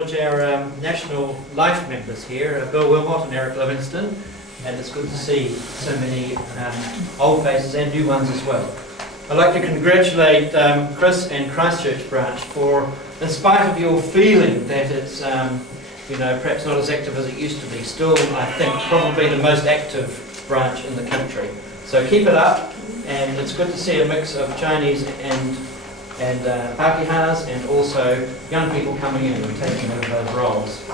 Our national life members here, Bill Wilmot and Eric Livingston, and it's good to see so many old faces and new ones as well. I'd like to congratulate Chris and Christchurch branch for, in spite of your feeling that it's perhaps not as active as it used to be, still I think probably the most active branch in the country. So keep it up, and it's good to see a mix of Chinese and Pākehās, and also young people coming in and taking over those roles.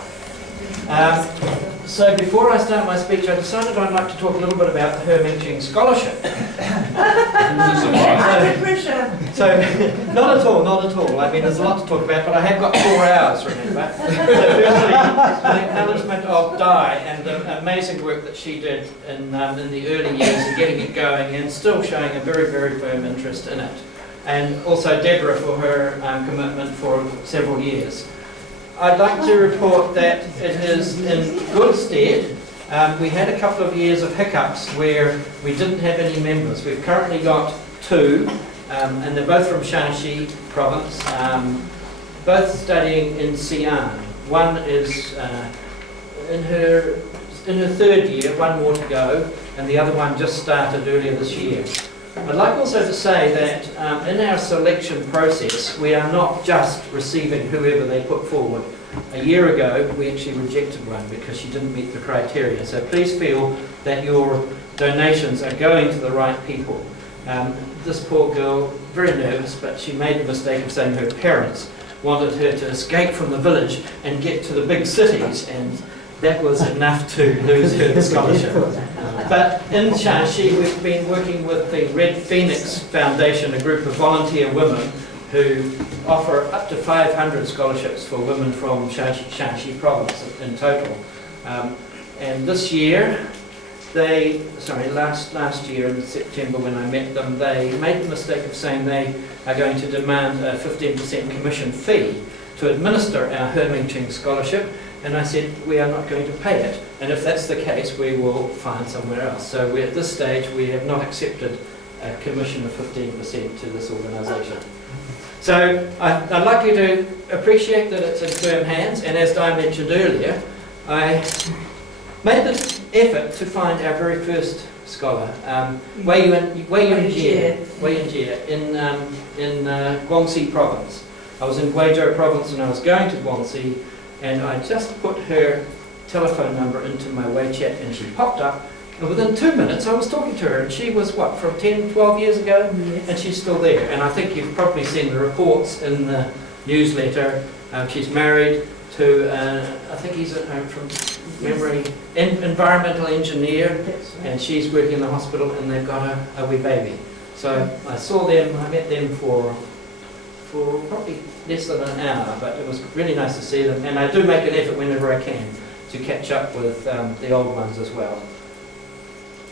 So before I start my speech, I decided I'd like to talk a little bit about the Herminching Scholarship. So not at all. I mean, there's a lot to talk about, but I have got 4 hours, remember. So firstly, an acknowledgement of Di and the amazing work that she did in the early years of getting it going and still showing a very, very firm interest in it. And also Deborah for her commitment for several years. I'd like to report that it is in good stead. We had a couple of years of hiccups where we didn't have any members. We've currently got 2, and they're both from Shanxi province, both studying in Xi'an. One is in her 3rd year, 1 more to go, and the other one just started earlier this year. I'd like also to say that in our selection process, we are not just receiving whoever they put forward. A year ago, we actually rejected one because she didn't meet the criteria. So please feel that your donations are going to the right people. This poor girl, very nervous, but she made the mistake of saying her parents wanted her to escape from the village and get to the big cities, and that was enough to lose her scholarship. But in Shanxi, we've been working with the Red Phoenix Foundation, a group of volunteer women who offer up to 500 scholarships for women from Shanxi province in total. And this year, last year in September when I met them, they made the mistake of saying they are going to demand a 15% commission fee to administer our Herminching Scholarship. And I said, we are not going to pay it. And if that's the case, we will find somewhere else. So at this stage, we have not accepted a commission of 15% to this organisation. So I'd like you to appreciate that it's in firm hands. And as Di mentioned earlier, I made this effort to find our very first scholar, Wei Yunjie in Guangxi province. I was in Guizhou province and I was going to Guangxi, and I just put her telephone number into my WeChat and she popped up, and within 2 minutes I was talking to her, and she was what, from 10, 12 years ago? Yes. And she's still there. And I think you've probably seen the reports in the newsletter. She's married to, I think he's from memory, environmental engineer, and she's working in the hospital, and they've got a wee baby. So I saw them, I met them for probably less than an hour, but it was really nice to see them, and I do make an effort whenever I can to catch up with the old ones as well.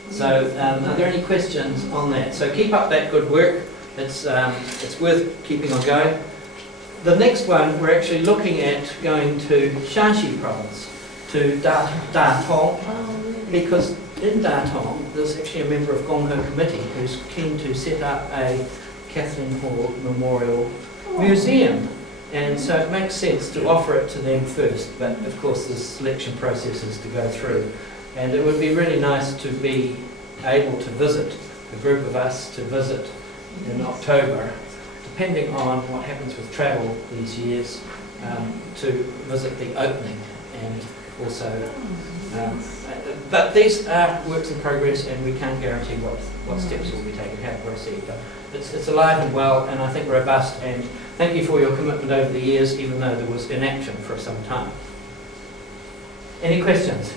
So are there any questions on that? So keep up that good work. It's worth keeping on going. The next one, we're actually looking at going to Shanxi province, to Datong, because in Datong there's actually a member of Gonghe committee who's keen to set up a Kathleen Hall Memorial Museum, and so it makes sense to offer it to them first, but of course there's selection processes to go through, and it would be really nice to be able to visit, a group of us to visit in October, depending on what happens with travel these years, to visit the opening, and also but these are works in progress, and we can't guarantee what steps will be taken, how to proceed. But it's alive and well, and I think robust, and thank you for your commitment over the years, even though there was inaction for some time. Any questions?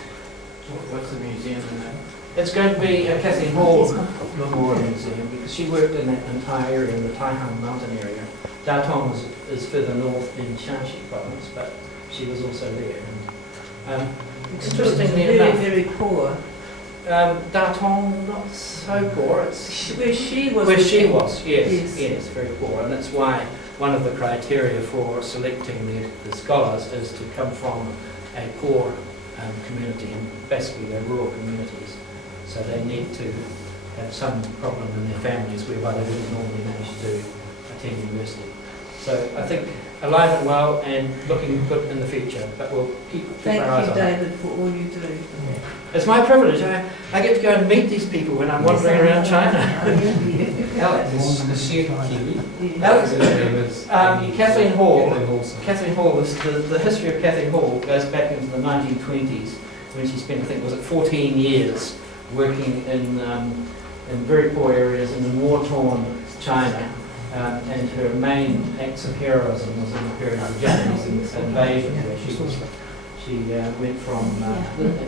What's the museum name? It's going to be a Kathleen Hall Memorial Museum, because she worked in that entire area, in the Taihang mountain area. Datong is further north in Shanxi province, but she was also there. And, interestingly enough, very poor. Datong, not so poor. It's Where she was. Yes, very poor, and that's why one of the criteria for selecting the scholars is to come from a poor community, and basically they're rural communities, so they need to have some problem in their families whereby they wouldn't normally manage to attend university. So I think alive and well and looking good in the future. But we'll keep our eyes Thank you, on it. David, for all you do. It's my privilege. I get to go and meet these people when I'm wandering around China. Alex. Is she Kiwi? Alex, Kathleen Hall. Hall. Kathleen Hall was the history of Kathleen Hall goes back into the 1920s when she spent, I think, was it 14 years working in very poor areas in war-torn China. And her main acts of heroism was in the period of the Japanese invasion, where she went from,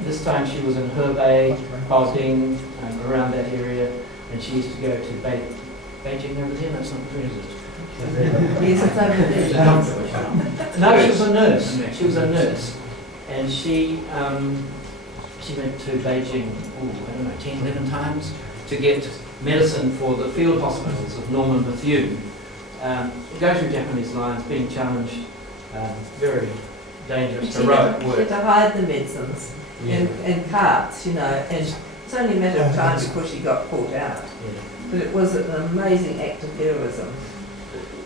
this time she was in Hebei, Baoding, around that area, and she used to go to Beijing over there. That's not true, is it? Yes, it's over there. No, she was a nurse. She was a nurse, and she went to Beijing, I don't know, 10, 11 times to get medicine for the field hospitals of Norman Bethune. Go through Japanese lines, being challenged, very dangerous, heroic She work. had to hide the medicines in carts, you know, and it's only a matter of time before she got caught out. Yeah. But it was an amazing act of heroism.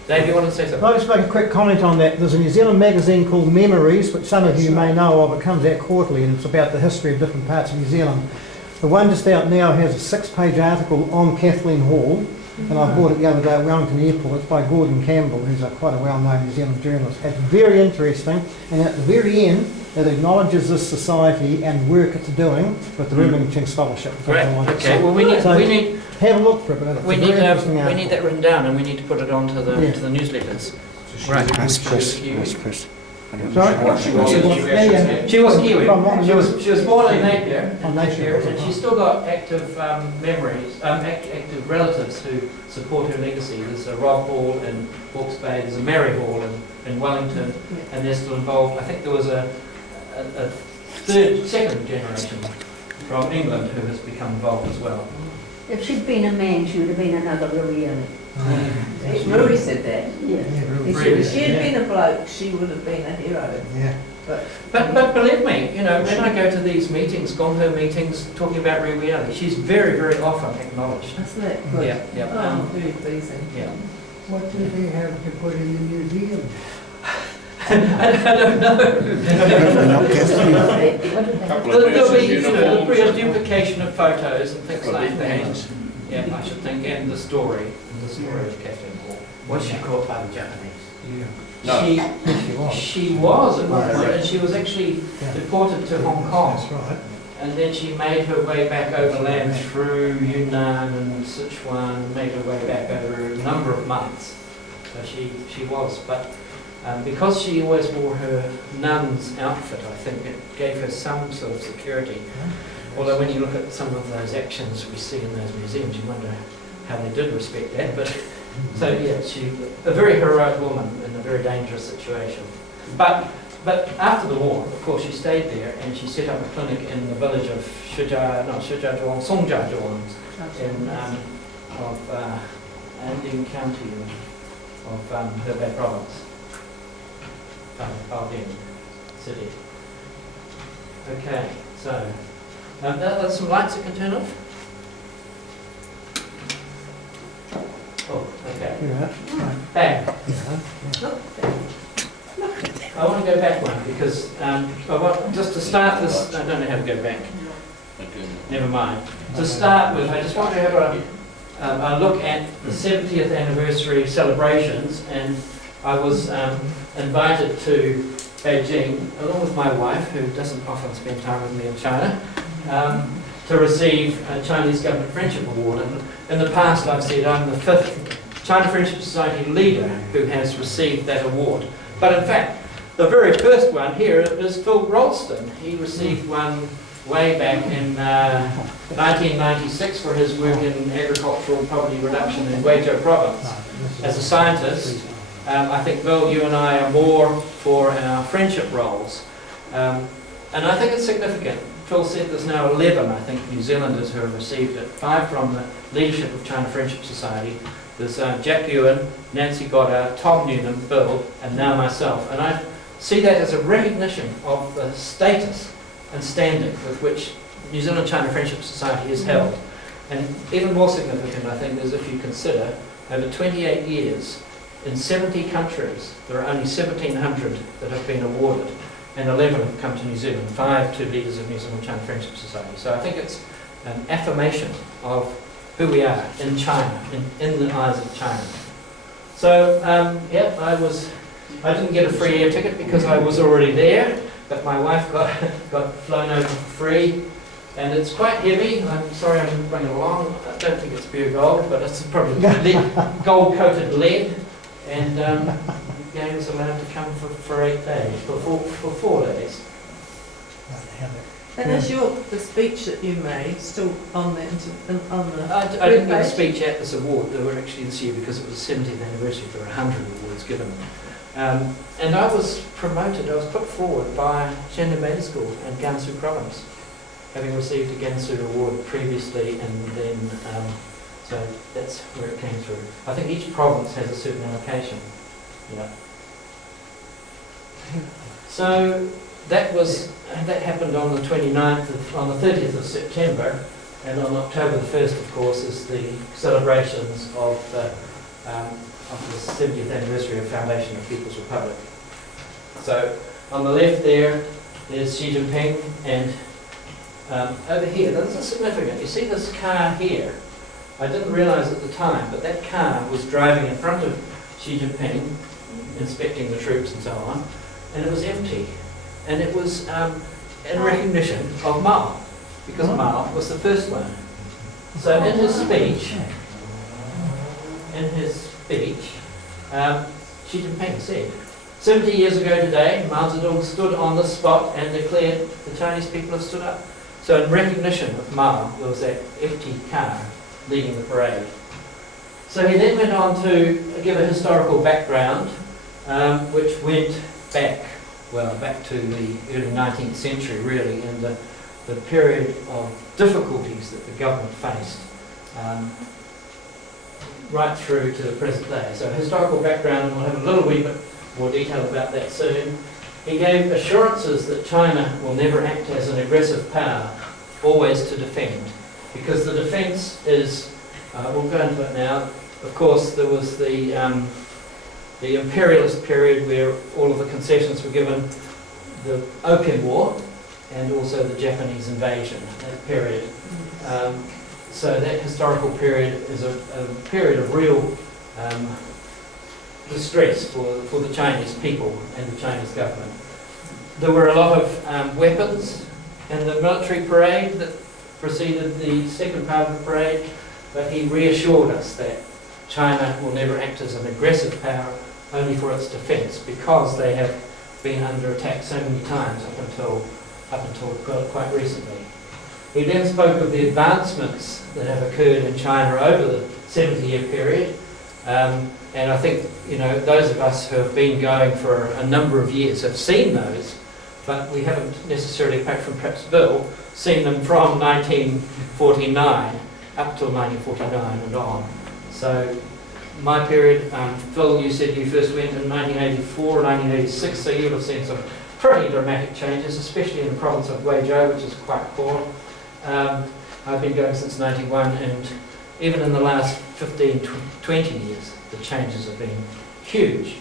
Dave, you want to say something? I'll just make a quick comment on that. There's a New Zealand magazine called Memories, which some of you may know of. It comes out quarterly, and it's about the history of different parts of New Zealand. The one just out now has a 6-page article on Kathleen Hall, and I bought it the other day at Wellington Airport. It's by Gordon Campbell, who's quite a well-known New Zealand journalist. It's very interesting, and at the very end, it acknowledges this society and work it's doing with the Ruling Ching Scholarship. Great. Okay. Well, we need have a look for it. But it's we a need very interesting article. we need that written down, and we need to put it onto the Yeah. to the newsletters. Right. That's Chris. That's Chris. I don't know. Sorry? She was Kiwi. She was Kiwi. From what? She was born in Napier, Oh, Napier. and she's still got active memories, active relatives who support her legacy. There's a Rob Hall in Hawke's Bay. There's a Mary Hall in Wellington, and they're still involved. I think there was a second generation from England who has become involved as well. If she'd been a man, she would have been another Lilian. Rory said that. Yes. If she had been a bloke, she would have been a hero. Yeah. But believe me, you know, when I go to these meetings, Gongho meetings, talking about Rewiali, she's very, very often acknowledged. Isn't that good? Yeah, yeah. Oh, very pleasing. Yeah. What do they have to put in the museum? I don't know. Hopefully not Kathleen. There'll be, there'll be a duplication of photos and things like that. Yeah, I should think, and the story of Kathleen Hall. Was she caught by the Japanese? She was at one point, and she was actually deported to Hong Kong. That's right. And then she made her way back overland through Yunnan and Sichuan, and made her way back over a number of months. So she was, but because she always wore her nun's outfit, I think it gave her some sort of security. Although when you look at some of those actions we see in those museums, you wonder how they did respect that. But so yeah, she a very heroic woman in a very dangerous situation. But after the war, of course, she stayed there and she set up a clinic in the village of Songjiazhuang in Anding County of Hebei Province, Baoding City. Okay, so there's some lights that can turn off. Oh, okay. Back. I want to go back one because I want just to start this. I don't know how to go back. Never mind. To start with, I just want to have a look at the 70th anniversary celebrations, and I was invited to Beijing along with my wife, who doesn't often spend time with me in China, to receive a Chinese Government Friendship Award. And in the past, I've said I'm the 5th China Friendship Society leader who has received that award. But in fact, the very first one here is Phil Ralston. He received one way back in 1996 for his work in agricultural poverty reduction in Guizhou province. As a scientist, I think, Bill, you and I are more for our friendship roles. And I think it's significant. Phil said there's now 11, I think, New Zealanders who have received it. 5 from the leadership of China Friendship Society. There's Jack Ewan, Nancy Goddard, Tom Newnham, Bill, and now myself. And I see that as a recognition of the status and standing with which New Zealand China Friendship Society is held. And even more significant, I think, is if you consider over 28 years in 70 countries, there are only 1,700 that have been awarded, and 11 have come to New Zealand, 5 to leaders of New Zealand-China Friendship Society. So I think it's an affirmation of who we are in China, in the eyes of China. So, yeah, I didn't get a free air ticket because I was already there, but my wife got flown over for free, and it's quite heavy. I'm sorry I didn't bring it along. I don't think it's pure gold, but it's probably gold-coated lead, and Gang was allowed to come for 8 days, for 4 days. And is the speech that you made still on the I didn't give a speech at this award. There were actually this year because it was the 70th anniversary. There were 100 awards given. And I was promoted, I was put forward by Shandong Bay School in Gansu province, having received a Gansu award previously, and then, so that's where it came through. I think each province has a certain allocation. Yeah. So that happened on the 29th, on the 30th of September, and on October the 1st, of course, is the celebrations of the 70th anniversary of Foundation of the People's Republic. So on the left there is Xi Jinping, and over here, this is significant. You see this car here? I didn't realise at the time, but that car was driving in front of Xi Jinping, inspecting the troops and so on, and it was empty. And it was in recognition of Mao, because Mao was the first one. So in his speech, Xi Jinping said, 70 years ago today, Mao Zedong stood on this spot and declared the Chinese people have stood up. So in recognition of Mao, there was that empty car leading the parade. So he then went on to give a historical background, which went back to the early 19th century, really, and the period of difficulties that the government faced, right through to the present day. So historical background, and we'll have a little wee bit more detail about that soon. He gave assurances that China will never act as an aggressive power, always to defend, because the defence is, we'll go into it now. Of course, there was the imperialist period where all of the concessions were given, the Opium War, and also the Japanese invasion, that period. So that historical period is a period of real distress for the Chinese people and the Chinese government. There were a lot of weapons in the military parade that preceded the second part of the parade, but he reassured us that China will never act as an aggressive power, only for its defence, because they have been under attack so many times up until quite recently. He then spoke of the advancements that have occurred in China over the 70-year period, and I think those of us who have been going for a number of years have seen those, but we haven't necessarily, apart from perhaps Bill, seen them from 1949 up till 1949 and on. So my period, Phil, you said you first went in 1984, 1986, so you would have seen some pretty dramatic changes, especially in the province of Guizhou, which is quite poor. I've been going since 91, and even in the last 15, 20 years, the changes have been huge.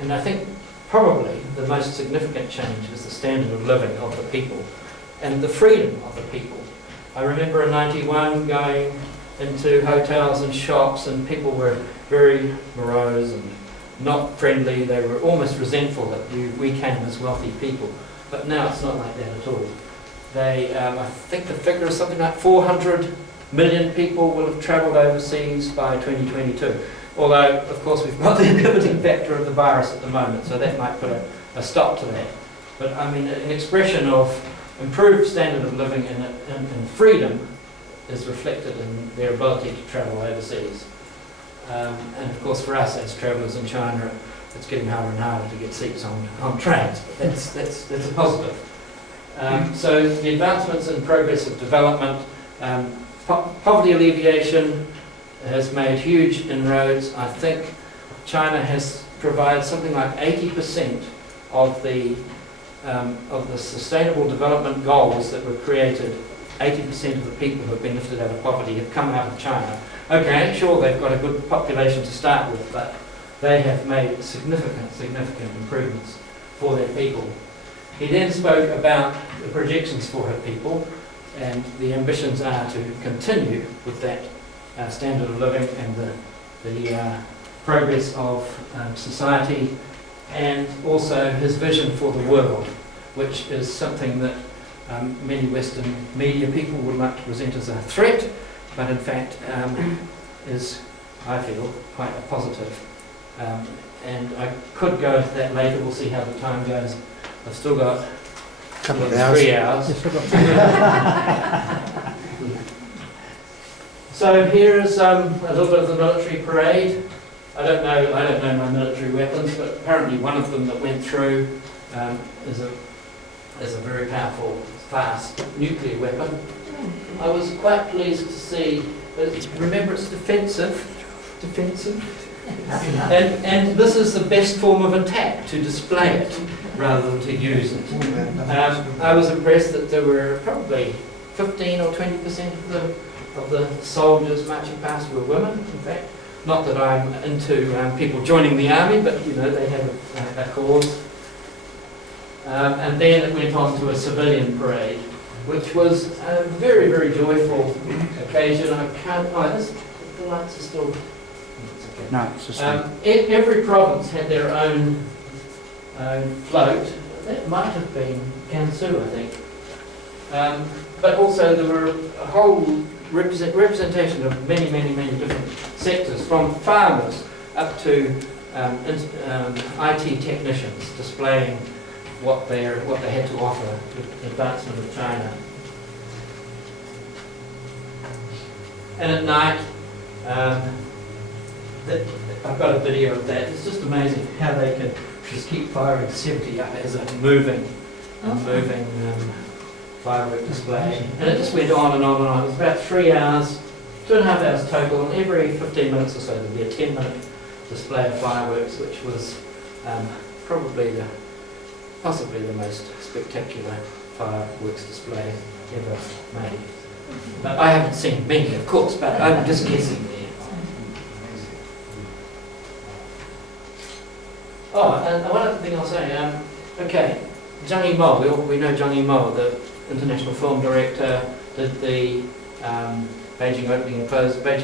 And I think probably the most significant change is the standard of living of the people and the freedom of the people. I remember in 91 going into hotels and shops, and people were very morose and not friendly. They were almost resentful that we came as wealthy people. But now it's not like that at all. I think the figure is something like 400 million people will have travelled overseas by 2022. Although, of course, we've got the inhibiting factor of the virus at the moment, so that might put a stop to that. But I mean, an expression of improved standard of living and freedom is reflected in their ability to travel overseas. And of course, for us as travellers in China, it's getting harder and harder to get seats on trains, but that's a positive. So the advancements in progressive development, poverty alleviation has made huge inroads. I think China has provided something like 80% of the sustainable development goals that were created. 80% of the people who have been lifted out of poverty have come out of China. Okay, sure, they've got a good population to start with, but they have made significant improvements for their people. He then spoke about the projections for her people, and the ambitions are to continue with that standard of living and the progress of society, and also his vision for the world, which is something that many Western media people would like to present as a threat, but in fact is, I feel, quite a positive. And I could go into that later, we'll see how the time goes. I've still got Couple of hours. 3 hours. Yes, we've got- So here is a little bit of the military parade. I don't know my military weapons, but apparently one of them that went through is a very powerful, fast nuclear weapon. I was quite pleased to see, remember it's defensive, and this is the best form of attack, to display it rather than to use it. I was impressed that there were probably 15 or 20% of the soldiers marching past were women, in fact. Not that I'm into people joining the army, but you know, they have a cause. And then it went on to a civilian parade, which was a very, very joyful occasion. I can't, the lights are still, it's okay. No, it's just Every province had their own float. That might have been Gansu, I think. But also there were a whole representation of many different sectors, from farmers up to IT technicians, displaying what they had to offer with the advancement of China. And at night, I've got a video of that. It's just amazing how they could just keep firing 70 up as a moving firework display. And it just went on and on and on. It was about 3 hours, 2.5 hours total, and every 15 minutes or so there'd be a 10-minute display of fireworks, which was possibly the most spectacular fireworks display ever made. But I haven't seen many, of course, but I'm just guessing there. Oh, and one other thing I'll say, okay, Zhang Yimou, we know Zhang Yimou, the international film director, did the Beijing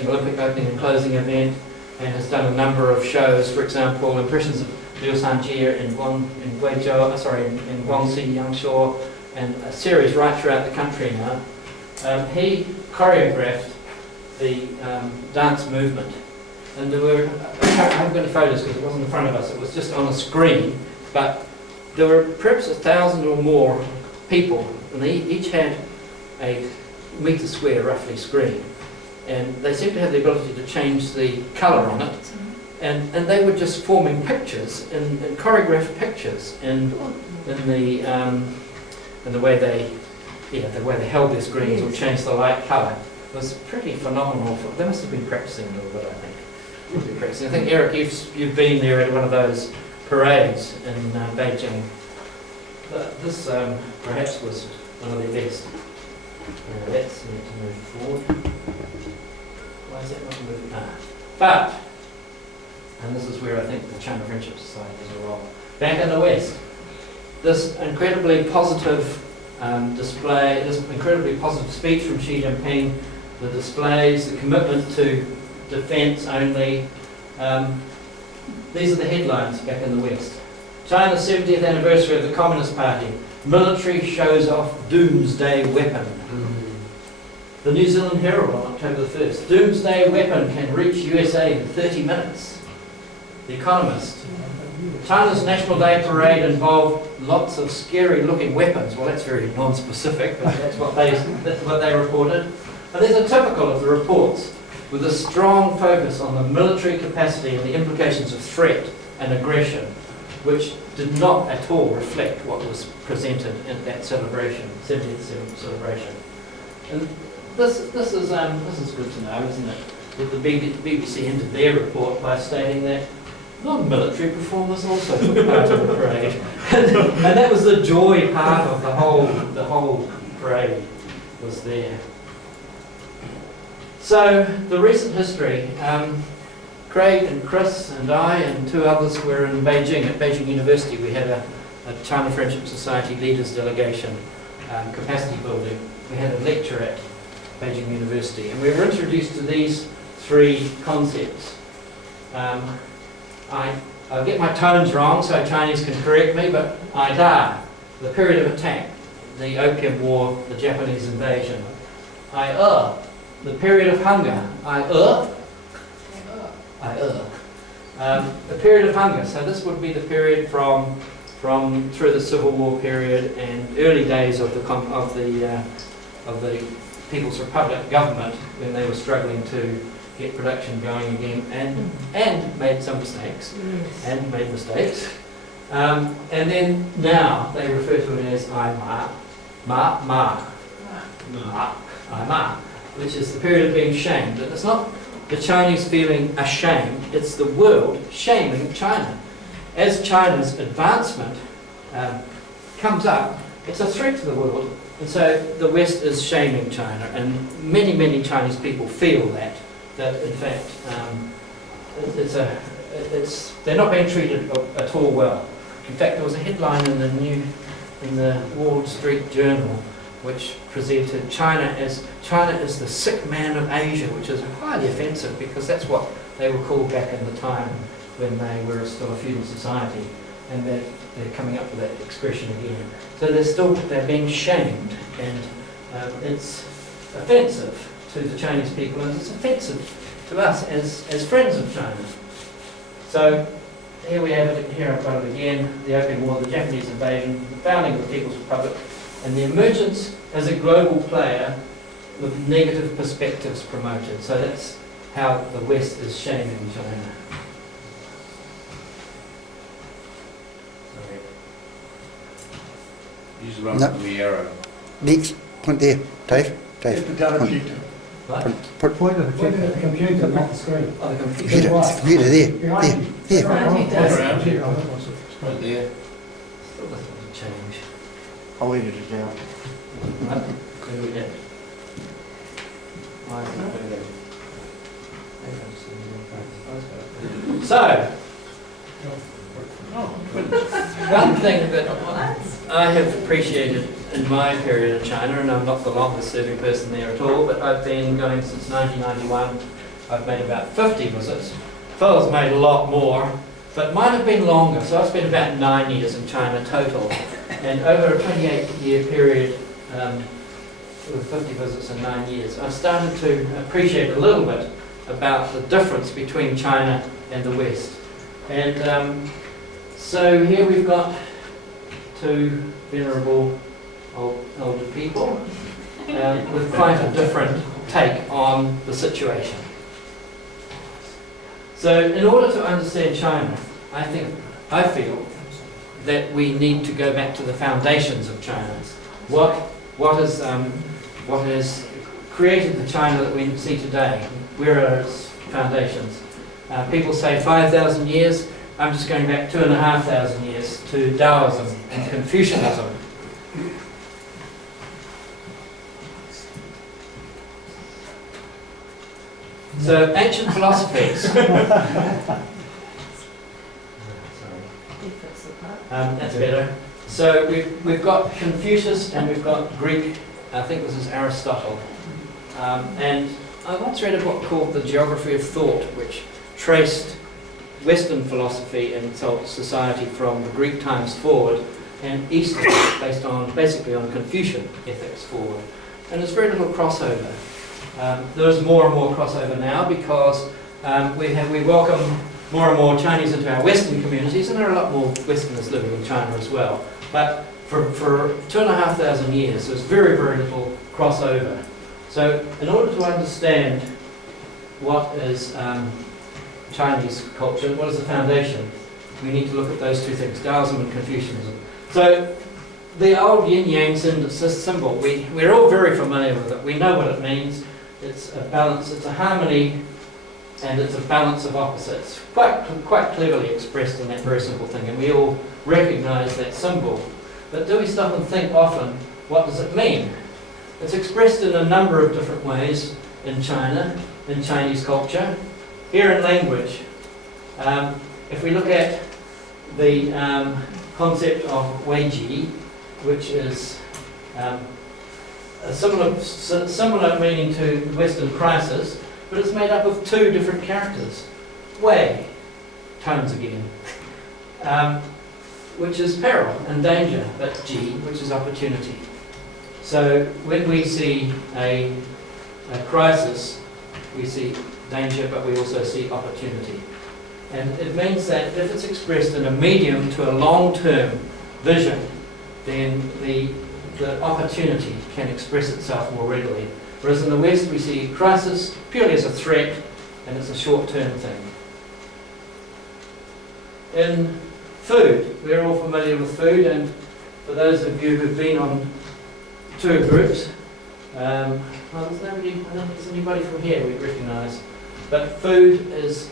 Olympic opening and closing event, and has done a number of shows, for example, Impressions of Liu Sanjie in Guangxi, Yangshuo, and a series right throughout the country now. He choreographed the dance movement, and there were, I haven't got any photos because it wasn't in front of us, it was just on a screen, but there were perhaps 1,000 or more people, and they each had a metre square, roughly, screen, and they seemed to have the ability to change the colour on it, and they were just forming pictures, and choreographed pictures, in the way they held their screens or changed the light colour. It was pretty phenomenal. They must have been practising a little bit, I think. I think, Eric, you've been there at one of those parades in Beijing. This perhaps was one of their best. That's meant to move forward. Why is that not moving? But, and this is where I think the China Friendship Society has a role. Back in the West, this incredibly positive display, this incredibly positive speech from Xi Jinping, the displays, the commitment to defence only. These are the headlines back in the West. China's 70th anniversary of the Communist Party. Military shows off doomsday weapon. The New Zealand Herald on October the 1st. Doomsday weapon can reach USA in 30 minutes. The Economist. China's National Day parade involved lots of scary looking weapons. Well, that's very non-specific, but that's what they reported. And these are typical of the reports, with a strong focus on the military capacity and the implications of threat and aggression, which did not at all reflect what was presented in that celebration, 70th celebration. And this is good to know, isn't it? That the BBC ended their report by stating that non-military performers also took part in the parade, and that was the joy part of the whole parade was there. So the recent history. Craig and Chris and I and 2 others were in Beijing, at Beijing University. We had a China Friendship Society Leaders Delegation capacity building. We had a lecture at Beijing University, and we were introduced to these 3 concepts. I'll get my tones wrong so Chinese can correct me, but Aida, the period of attack, the Opium War, the Japanese invasion. The period of hunger. The period of hunger. So this would be the period from through the Civil War period and early days of the People's Republic government, when they were struggling to get production going again, and made some mistakes, and then now they refer to it as Aima, which is the period of being shamed. And it's not the Chinese feeling ashamed, it's the world shaming China. As China's advancement comes up, it's a threat to the world, and so the West is shaming China, and many Chinese people feel that in fact they're not being treated at all well. In fact, there was a headline in the Wall Street Journal which presented China as the sick man of Asia, which is highly offensive because that's what they were called back in the time when they were still a feudal society, and they're coming up with that expression again. So they're being shamed, and it's offensive to the Chinese people, and it's offensive to us as friends of China. So here we have it, here I've got it again, the Opium War, the Japanese invasion, the founding of the People's Republic, and the emergence as a global player with negative perspectives promoted. So that's how the West is shaming China. Use the wrong No. the arrow. Next, point there, Dave. Dave. Right? Point of Point at the computer, not the screen. Oh, the computer. Computer, it's the computer there. Behind you. There. Behind you, Dave. Around here. Oh, Right there. Still doesn't change. I'll edit it down. Right? Where do we get? Why is it doing that? So, one thing that I have appreciated in my period in China, and I'm not the longest serving person there at all, but I've been going since 1991. I've made about 50 visits. Phil's made a lot more, but mine have been longer, so I've spent about 9 years in China total. And over a 28-year period, with 50 visits in 9 years, I've started to appreciate a little bit about the difference between China and the West. And so here we've got 2 venerable older people with quite a different take on the situation. So in order to understand China, I feel that we need to go back to the foundations of China. What has created the China that we see today? Where are its foundations? People say 5,000 years. I'm just going back 2,500 years to Taoism and Confucianism. So ancient philosophies. That's better. So we've got Confucius and we've got Greek. I think this is Aristotle. And I once read a book called The Geography of Thought, which traced Western philosophy and society from the Greek times forward, and Eastern, basically on Confucian ethics forward. And there's very little crossover. There's more and more crossover now because we welcome more and more Chinese into our Western communities, and there are a lot more Westerners living in China as well. But for 2,500 years, there's very little crossover. So in order to understand what is Chinese culture, what is the foundation, we need to look at those 2 things, Taoism and Confucianism. So the old yin-yang symbol, we're all very familiar with it. We know what it means. It's a balance, it's a harmony, and it's a balance of opposites. Quite cleverly expressed in that very simple thing, and we all recognise that symbol. But do we stop and think often, what does it mean? It's expressed in a number of different ways in China, in Chinese culture, here in language, if we look at the concept of weiji, which is a similar meaning to Western crisis, but it's made up of two different characters. Wei, tones again, which is peril and danger, but ji, which is opportunity. So when we see a crisis, we see danger, but we also see opportunity. And it means that if it's expressed in a medium to a long-term vision, then the opportunity can express itself more readily. Whereas in the West, we see crisis purely as a threat, and it's a short-term thing. In food, we're all familiar with food, and for those of you who've been on tour groups, well, there's nobody, I don't think there's anybody from here we recognise, but food is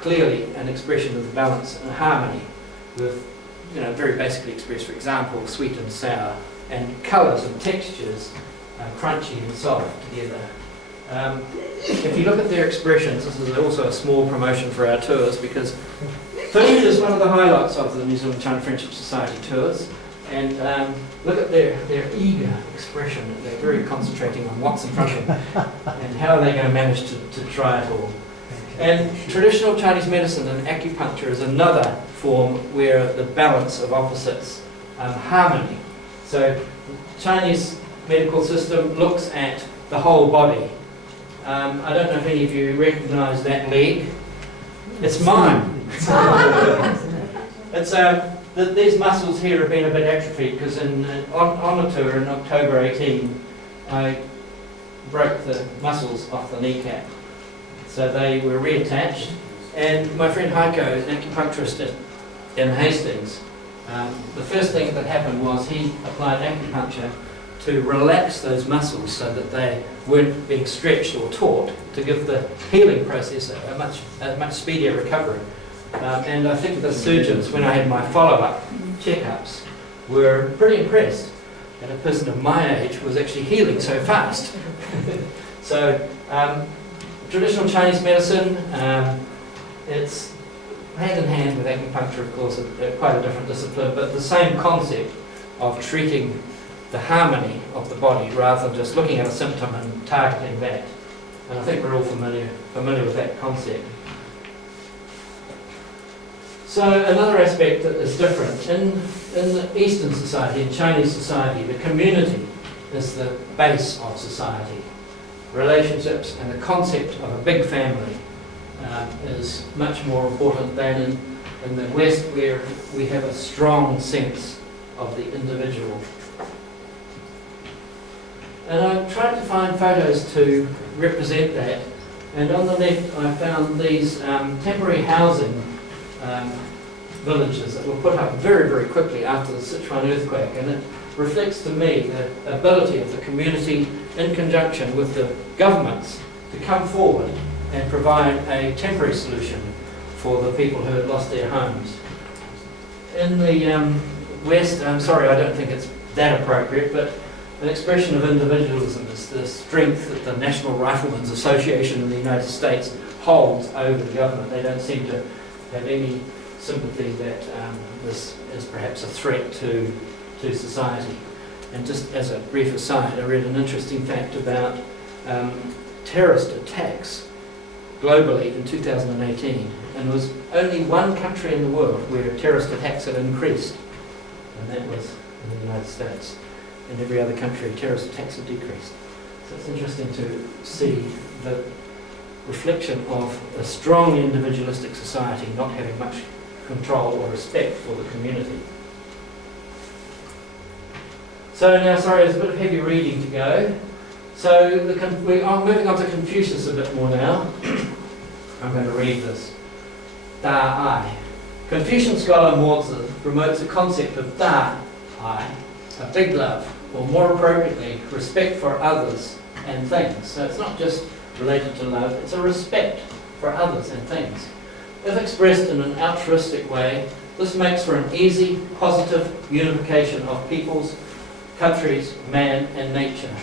clearly an expression of balance and harmony, with, very basically expressed, for example, sweet and sour, and colours and textures, crunchy and soft together. If you look at their expressions, this is also a small promotion for our tours, because food is one of the highlights of the New Zealand China Friendship Society tours, and look at their eager expression. They're very concentrating on what's in front of them and how are they going to manage to try it all. And traditional Chinese medicine and acupuncture is another form where the balance of opposites, harmony. So the Chinese medical system looks at the whole body. I don't know if any of you recognise that leg. It's mine. It's these muscles here have been a bit atrophied because on a tour in October 18, I broke the muscles off the kneecap. So they were reattached, and my friend Heiko, an acupuncturist in Hastings, the first thing that happened was he applied acupuncture to relax those muscles so that they weren't being stretched or taut, to give the healing process a much speedier recovery. And I think the surgeons, when I had my follow-up checkups, were pretty impressed that a person of my age was actually healing so fast. So traditional Chinese medicine, it's hand in hand with acupuncture, of course, quite a different discipline, but the same concept of treating the harmony of the body rather than just looking at a symptom and targeting that. And I think we're all familiar with that concept. So another aspect that is different, in the Eastern society, in Chinese society, the community is the base of society. Relationships and the concept of a big family is much more important than in the West, where we have a strong sense of the individual. And I tried to find photos to represent that, and on the left I found these temporary housing villages that were put up very, very quickly after the Sichuan earthquake, and it reflects to me the ability of the community in conjunction with the governments to come forward and provide a temporary solution for the people who had lost their homes. In the West, I'm sorry, I don't think it's that appropriate, but an expression of individualism is the strength that the National Riflemen's Association in the United States holds over the government. They don't seem to have any sympathy that this is perhaps a threat to society. And just as a brief aside, I read an interesting fact about terrorist attacks globally in 2018, and there was only one country in the world where terrorist attacks had increased, and that was in the United States. In every other country, terrorist attacks have decreased. So it's interesting to see the reflection of a strong individualistic society not having much control or respect for the community. So now, sorry, there's a bit of heavy reading to go. So we are moving on to Confucius a bit more now. I'm going to read this. Da-ai. Confucian scholar Mozi promotes the concept of da-ai, a big love, or more appropriately, respect for others and things. So it's not just related to love, it's a respect for others and things. If expressed in an altruistic way, this makes for an easy, positive unification of peoples, countries, man and nature.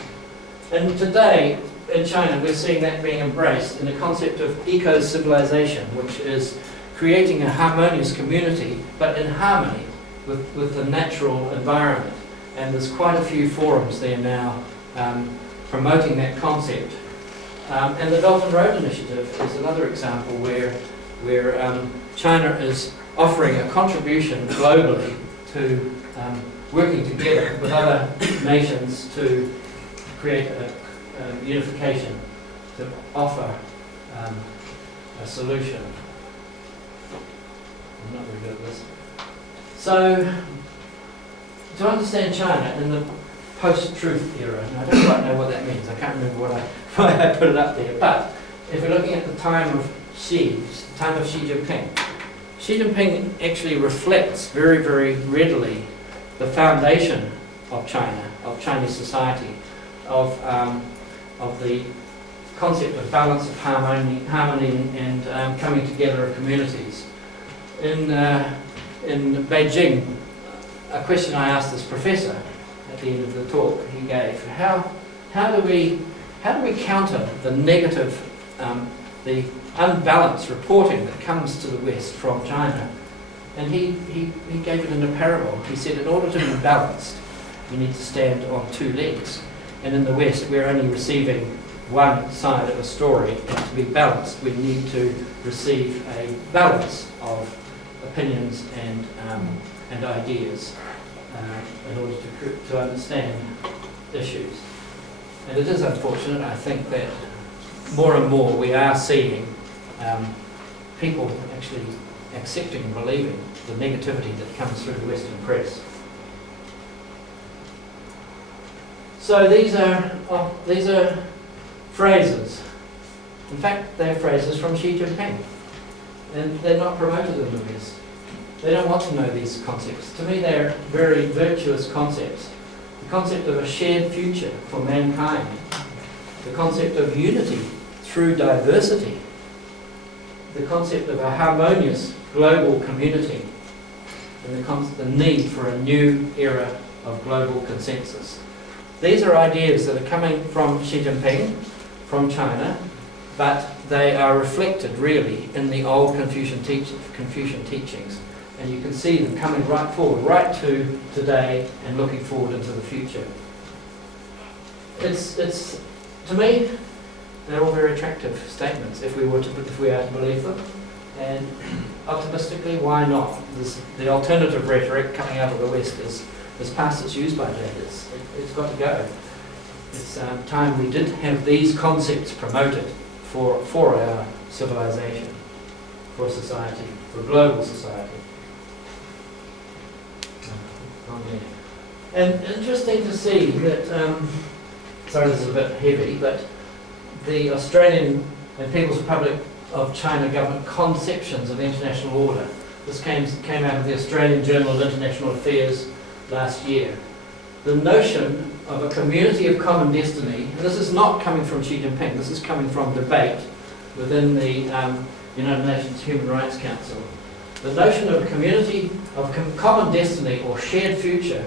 And today, in China, we're seeing that being embraced in the concept of eco-civilization, which is creating a harmonious community, but in harmony with the natural environment. And there's quite a few forums there now promoting that concept. And the Belt and Road Initiative is another example where China is offering a contribution globally to working together with other nations to create a unification, to offer a solution. I'm not very good at this. So, to understand China in the post-truth era, and I don't quite know what that means, I can't remember why I put it up there, but if we're looking at the time of Xi Jinping, Xi Jinping actually reflects very, very readily the foundation of China, of Chinese society, of the concept of balance, of harmony and coming together of communities. In Beijing, a question I asked this professor at the end of the talk he gave: how do we counter the negative, the unbalanced reporting that comes to the West from China? And he gave it in a parable. He said, in order to be balanced, you need to stand on two legs. And in the West, we're only receiving one side of a story. And to be balanced, we need to receive a balance of opinions and ideas in order to understand issues. And it is unfortunate, I think, that more and more we are seeing people actually accepting and believing the negativity that comes through the Western press. So these are phrases. In fact, they're phrases from Xi Jinping, and they're not promoted in the West. They don't want to know these concepts. To me, they're very virtuous concepts. The concept of a shared future for mankind, the concept of unity through diversity, the concept of a harmonious global community, and the need for a new era of global consensus. These are ideas that are coming from Xi Jinping, from China, but they are reflected really in the old Confucian teachings. And you can see them coming right forward, right to today, and looking forward into the future. It's to me, they're all very attractive statements if we are to believe them. And optimistically, why not? The alternative rhetoric coming out of the West is past its use by date. It's got to go. It's time we did have these concepts promoted for our civilization, for society, for global society. And interesting to see that, sorry this is a bit heavy, but the Australian and People's Republic of China government conceptions of international order. This came out of the Australian Journal of International Affairs last year. The notion of a community of common destiny, and this is not coming from Xi Jinping, this is coming from debate within the United Nations Human Rights Council. The notion of a community of common destiny or shared future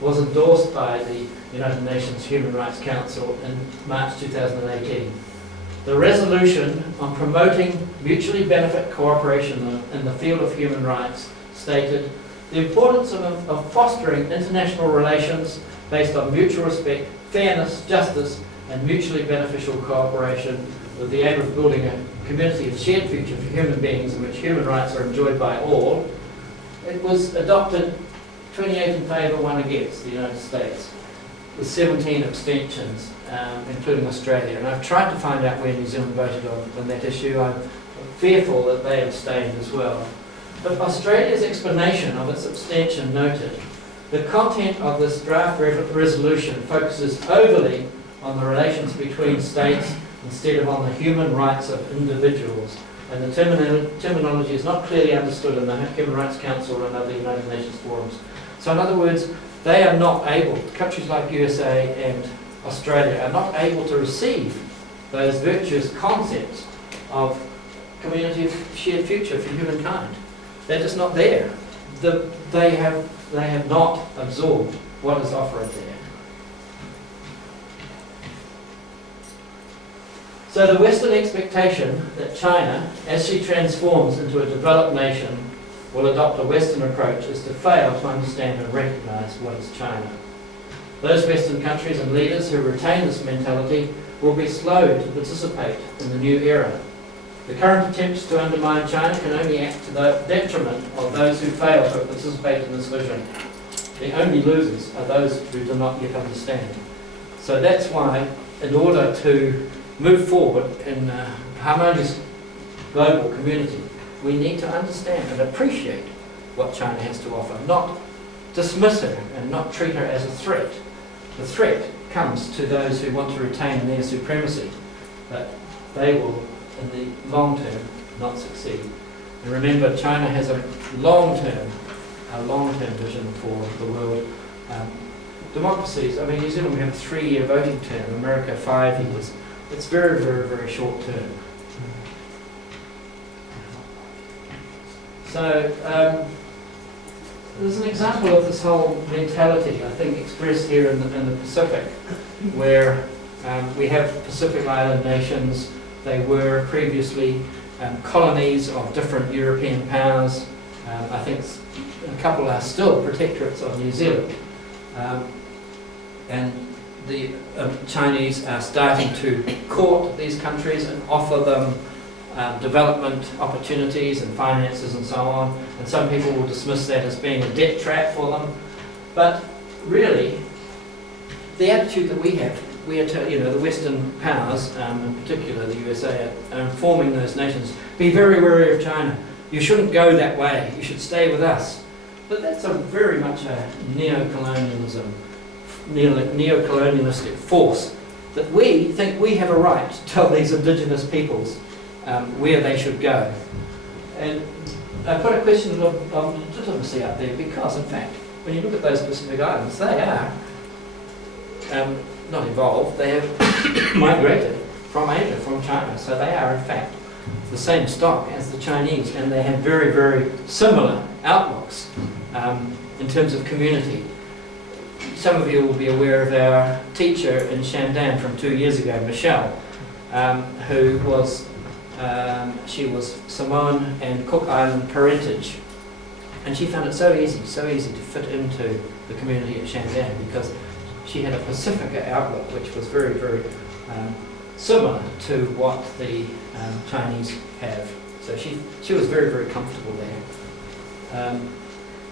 was endorsed by the United Nations Human Rights Council in March 2018. The resolution on promoting mutually benefit cooperation in the field of human rights stated the importance of fostering international relations based on mutual respect, fairness, justice, and mutually beneficial cooperation with the aim of building a community of shared future for human beings in which human rights are enjoyed by all. It was adopted 28 in favour, 1 against the United States, with 17 abstentions, including Australia. And I've tried to find out where New Zealand voted on that issue. I'm fearful that they abstained as well. But Australia's explanation of its abstention noted, the content of this draft resolution focuses overly on the relations between states instead of on the human rights of individuals. And the terminology is not clearly understood in the Human Rights Council and other United Nations forums. So in other words, they are not able, countries like USA and Australia are not able to receive those virtuous concepts of community of shared future for humankind. They're just not there. They have not absorbed what is offered there. So the Western expectation that China, as she transforms into a developed nation, will adopt a Western approach is to fail to understand and recognise what is China. Those Western countries and leaders who retain this mentality will be slow to participate in the new era. The current attempts to undermine China can only act to the detriment of those who fail to participate in this vision. The only losers are those who do not yet understand. So that's why, in order to move forward in a harmonious global community, we need to understand and appreciate what China has to offer, not dismiss her and not treat her as a threat. The threat comes to those who want to retain their supremacy, but they will, in the long term, not succeed. And remember, China has a long-term vision for the world. Democracies, I mean, New Zealand, we have a 3-year voting term, America 5 years. It's very, very, very short term. So, there's an example of this whole mentality, I think, expressed here in the Pacific, where we have Pacific Island nations. They were previously colonies of different European powers. I think a couple are still protectorates of New Zealand. And the Chinese are starting to court these countries and offer them development opportunities and finances and so on. And some people will dismiss that as being a debt trap for them. But really, the attitude that we have, the Western powers, in particular the USA, are informing those nations, be very wary of China. You shouldn't go that way. You should stay with us. But that's very much a neo-colonialistic force that we think we have a right to tell these indigenous peoples where they should go. And I put a question of legitimacy up there because, in fact, when you look at those Pacific Islands, they are not evolved, they have migrated from Asia, from China, so they are, in fact, the same stock as the Chinese, and they have very, very similar outlooks in terms of community. Some of you will be aware of our teacher in Shandan from 2 years ago, Michelle, who was, she was Samoan and Cook Island parentage, and she found it so easy to fit into the community at Shandan because she had a Pacifica outlook which was very, very similar to what the Chinese have. So she was very, very comfortable there.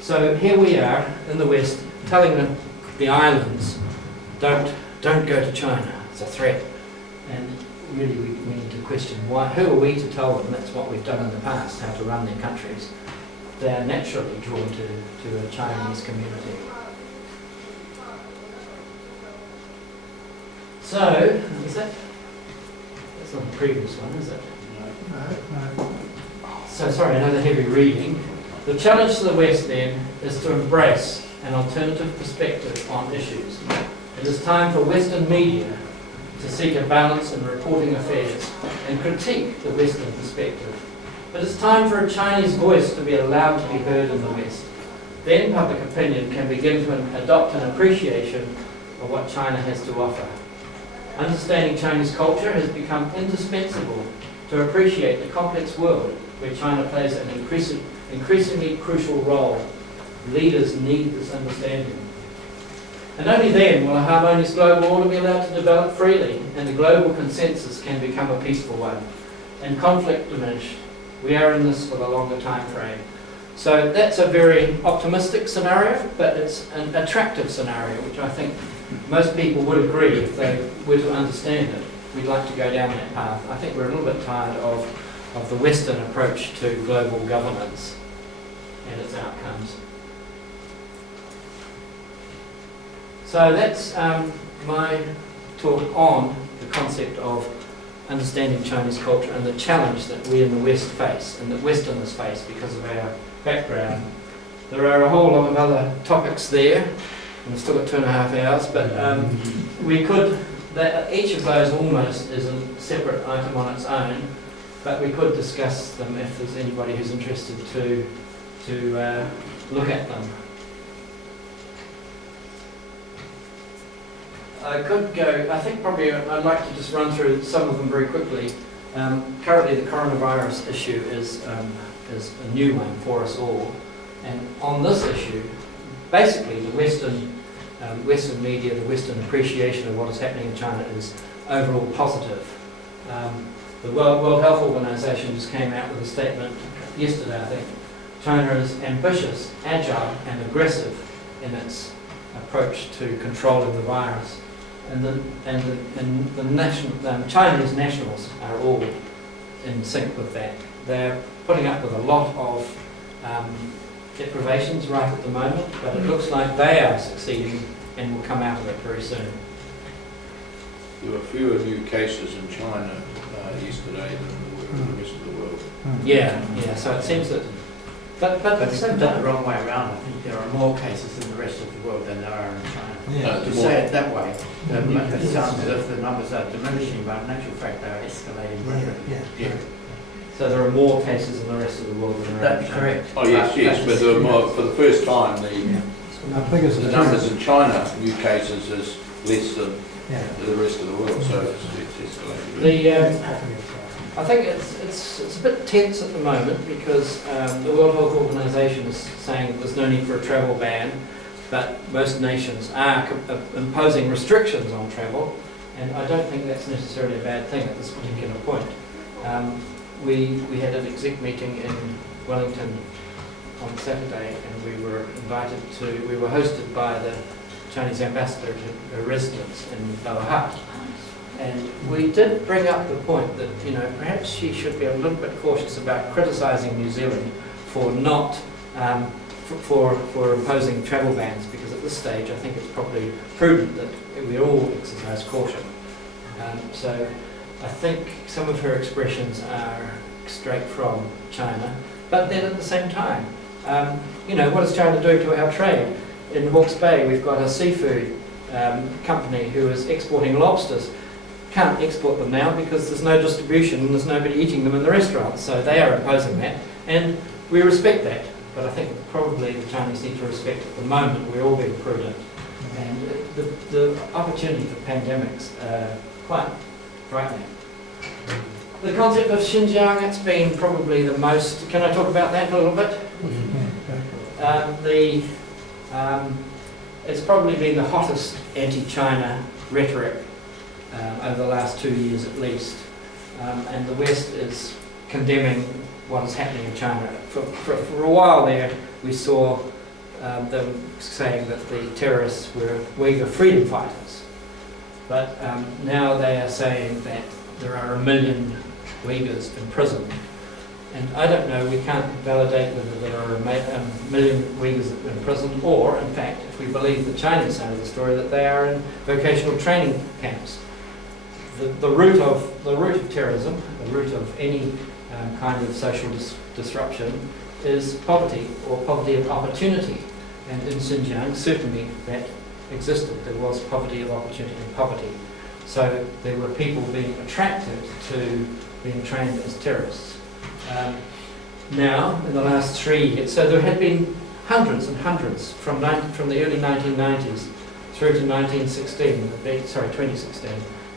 So here we are in the West telling the islands, don't go to China, it's a threat. And really we need to question who are we to tell them? That's what we've done in the past, how to run their countries. They are naturally drawn to a Chinese community. So, that's not the previous one, is it? No. So, sorry, another heavy reading. The challenge to the West, then, is to embrace an alternative perspective on issues. It is time for Western media to seek a balance in reporting affairs and critique the Western perspective. It is time for a Chinese voice to be allowed to be heard in the West. Then public opinion can begin to adopt an appreciation of what China has to offer. Understanding Chinese culture has become indispensable to appreciate the complex world where China plays an increasingly crucial role. Leaders need this understanding. And only then will a harmonious global order be allowed to develop freely and the global consensus can become a peaceful one and conflict diminished. We are in this for the longer time frame. So that's a very optimistic scenario, but it's an attractive scenario, which I think most people would agree if they were to understand it. We'd like to go down that path. I think we're a little bit tired of the Western approach to global governance and its outcomes. So that's my talk on the concept of understanding Chinese culture and the challenge that we in the West face and that Westerners face because of our background. There are a whole lot of other topics there, and we've still got 2.5 hours, but we could, each of those almost is a separate item on its own, but we could discuss them if there's anybody who's interested to look at them. I could go, I think probably I'd like to just run through some of them very quickly. Currently the coronavirus issue is a new one for us all. And on this issue, basically the Western media, the Western appreciation of what is happening in China is overall positive. The World Health Organization just came out with a statement yesterday, I think. China is ambitious, agile and aggressive in its approach to controlling the virus. And the Chinese nationals are all in sync with that. They're putting up with a lot of deprivations right at the moment, but it looks like they are succeeding and will come out of it very soon. There were fewer new cases in China yesterday than there were in the rest of the world. Yeah, so it seems that... But But it's done the wrong way around. I think there are more cases in the rest of the world than there are in China. Yeah. To say it that way, it sounds as if the numbers are diminishing, but in actual fact they are escalating rapidly. Yeah. So there are more cases in the rest of the world than there are in That's China. correct. Oh yes, but there were more, for the first time How big is the the numbers in China, new cases, is less than Yeah. the rest of the world, so it's escalated. I think it's a bit tense at the moment because the World Health Organization is saying there's no need for a travel ban, but most nations are imposing restrictions on travel, and I don't think that's necessarily a bad thing at this particular point. We had an exec meeting in Wellington on Saturday, and we were hosted by the Chinese ambassador to a residence in Lower Hutt. And we did bring up the point that, perhaps she should be a little bit cautious about criticising New Zealand for not, for imposing travel bans, because at this stage I think it's probably prudent that we all exercise caution. So I think some of her expressions are straight from China, but then at the same time, what is China doing to our trade? In Hawke's Bay we've got a seafood company who is exporting lobsters. Can't export them now because there's no distribution and there's nobody eating them in the restaurants, so they are imposing that, and we respect that, but I think probably the Chinese need to respect at the moment we're all being prudent, and the opportunity for pandemics are quite frightening. The concept of Xinjiang, it's been probably the most, can I talk about that a little bit? It's probably been the hottest anti-China rhetoric over the last 2 years at least, and the West is condemning what is happening in China. For a while there we saw them saying that the terrorists were Uyghur freedom fighters, but now they are saying that there are 1 million Uyghurs in prison, and I don't know, we can't validate whether there are 1 million Uyghurs in prison, or in fact, if we believe the Chinese side of the story, that they are in vocational training camps. The root of terrorism, the root of any kind of social disruption, is poverty or poverty of opportunity. And in Xinjiang, certainly that existed. There was poverty of opportunity and poverty. So there were people being attracted to being trained as terrorists. Now, in the last 3 years, so there had been hundreds and hundreds from the early 1990s through to 2016.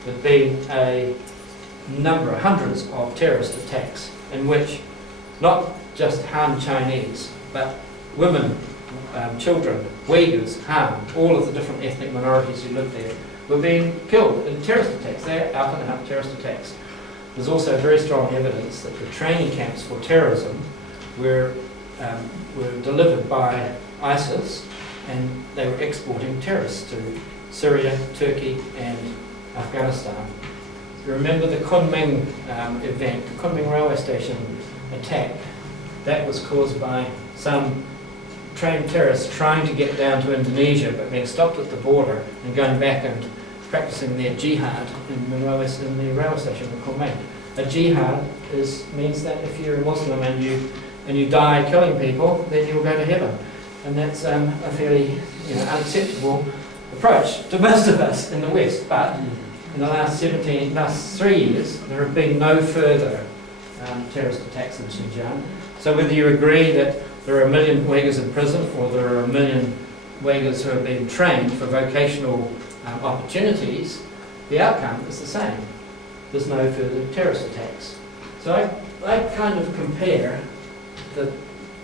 There've been a number, hundreds of terrorist attacks in which not just Han Chinese, but women, children, Uyghurs, Han, all of the different ethnic minorities who live there were being killed in terrorist attacks. They're out and out terrorist attacks. There's also very strong evidence that the training camps for terrorism were delivered by ISIS, and they were exporting terrorists to Syria, Turkey and Afghanistan. Remember the Kunming event, the Kunming railway station attack? That was caused by some trained terrorists trying to get down to Indonesia, but being stopped at the border and going back and practicing their jihad in the railway station in Kunming. A jihad means that if you're a Muslim and you die killing people, then you'll go to heaven, and that's a fairly unacceptable approach to most of us in the West. But in the last 3 years, there have been no further terrorist attacks in Xinjiang. So whether you agree that there are 1 million Uyghurs in prison, or there are 1 million Uyghurs who have been trained for vocational opportunities, the outcome is the same. There's no further terrorist attacks. So I kind of compare the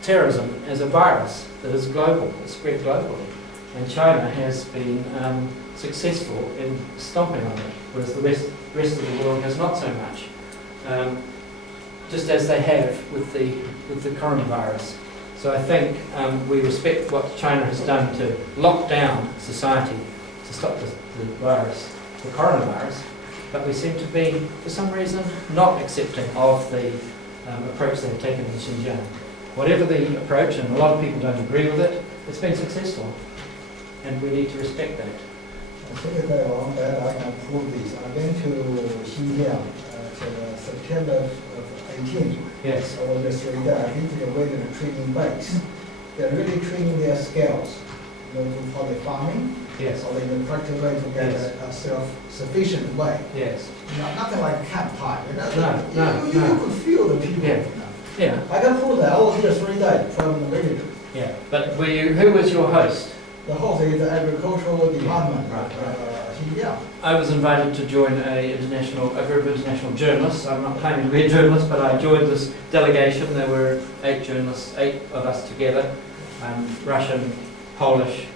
terrorism as a virus that is global, it's spread globally. And China has been successful in stomping on it, whereas the rest of the world has not so much. Just as they have with the coronavirus. So I think we respect what China has done to lock down society to stop the virus, the coronavirus, but we seem to be, for some reason, not accepting of the approach they've taken in Xinjiang. Whatever the approach, and a lot of people don't agree with it, it's been successful, and we need to respect that. I think that on that I can prove this. I went to Xinjiang September of 18. Yes. I was just reading that. I think they're really training base. They're really training their skills, for the farming, Yes. or in the practical way to get a self-sufficient way. Yes. Nothing like camp time. No. You could feel the people. Yeah. Yeah. I can prove that. I was here 3 days from the village. Yeah. But who was your host? The host is the agricultural department. Right. Xinjiang. I was invited to join a group of international journalists. I'm not claiming to be a journalist, but I joined this delegation. There were 8 journalists, 8 of us together, Russian, Polish,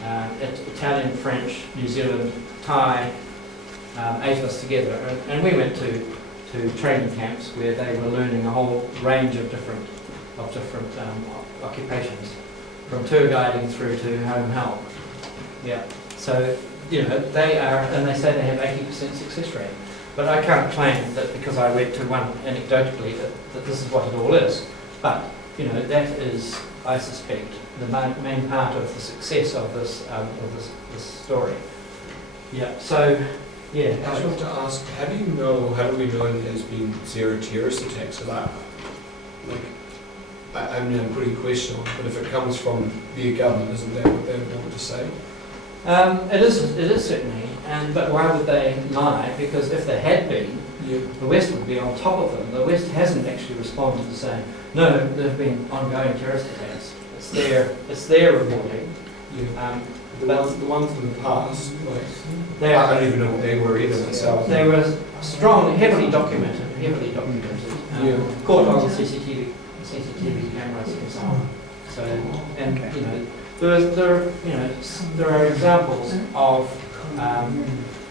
Italian, French, New Zealand, Thai, 8 of us together. And we went to training camps where they were learning a whole range of different occupations, from tour guiding through to home help. Yeah. So, they are, and they say they have 80% success rate. But I can't claim that because I went to one anecdotally that this is what it all is. But, that is, I suspect, the main part of the success of this story. Yeah. So, yeah. I just want to ask, how do we know there's been 0 terrorist attacks? I mean, I'm pretty questionable, but if it comes from the government, isn't that what they want to say? It is certainly, but why would they lie? Because if there had been, the West would be on top of them. The West hasn't actually responded to saying, no, there have been ongoing terrorist attacks. It's their reporting. The ones in the past, I don't even know what they were either themselves. They were strong, heavily documented. Caught on CCTV cameras and so on. So, and there are examples of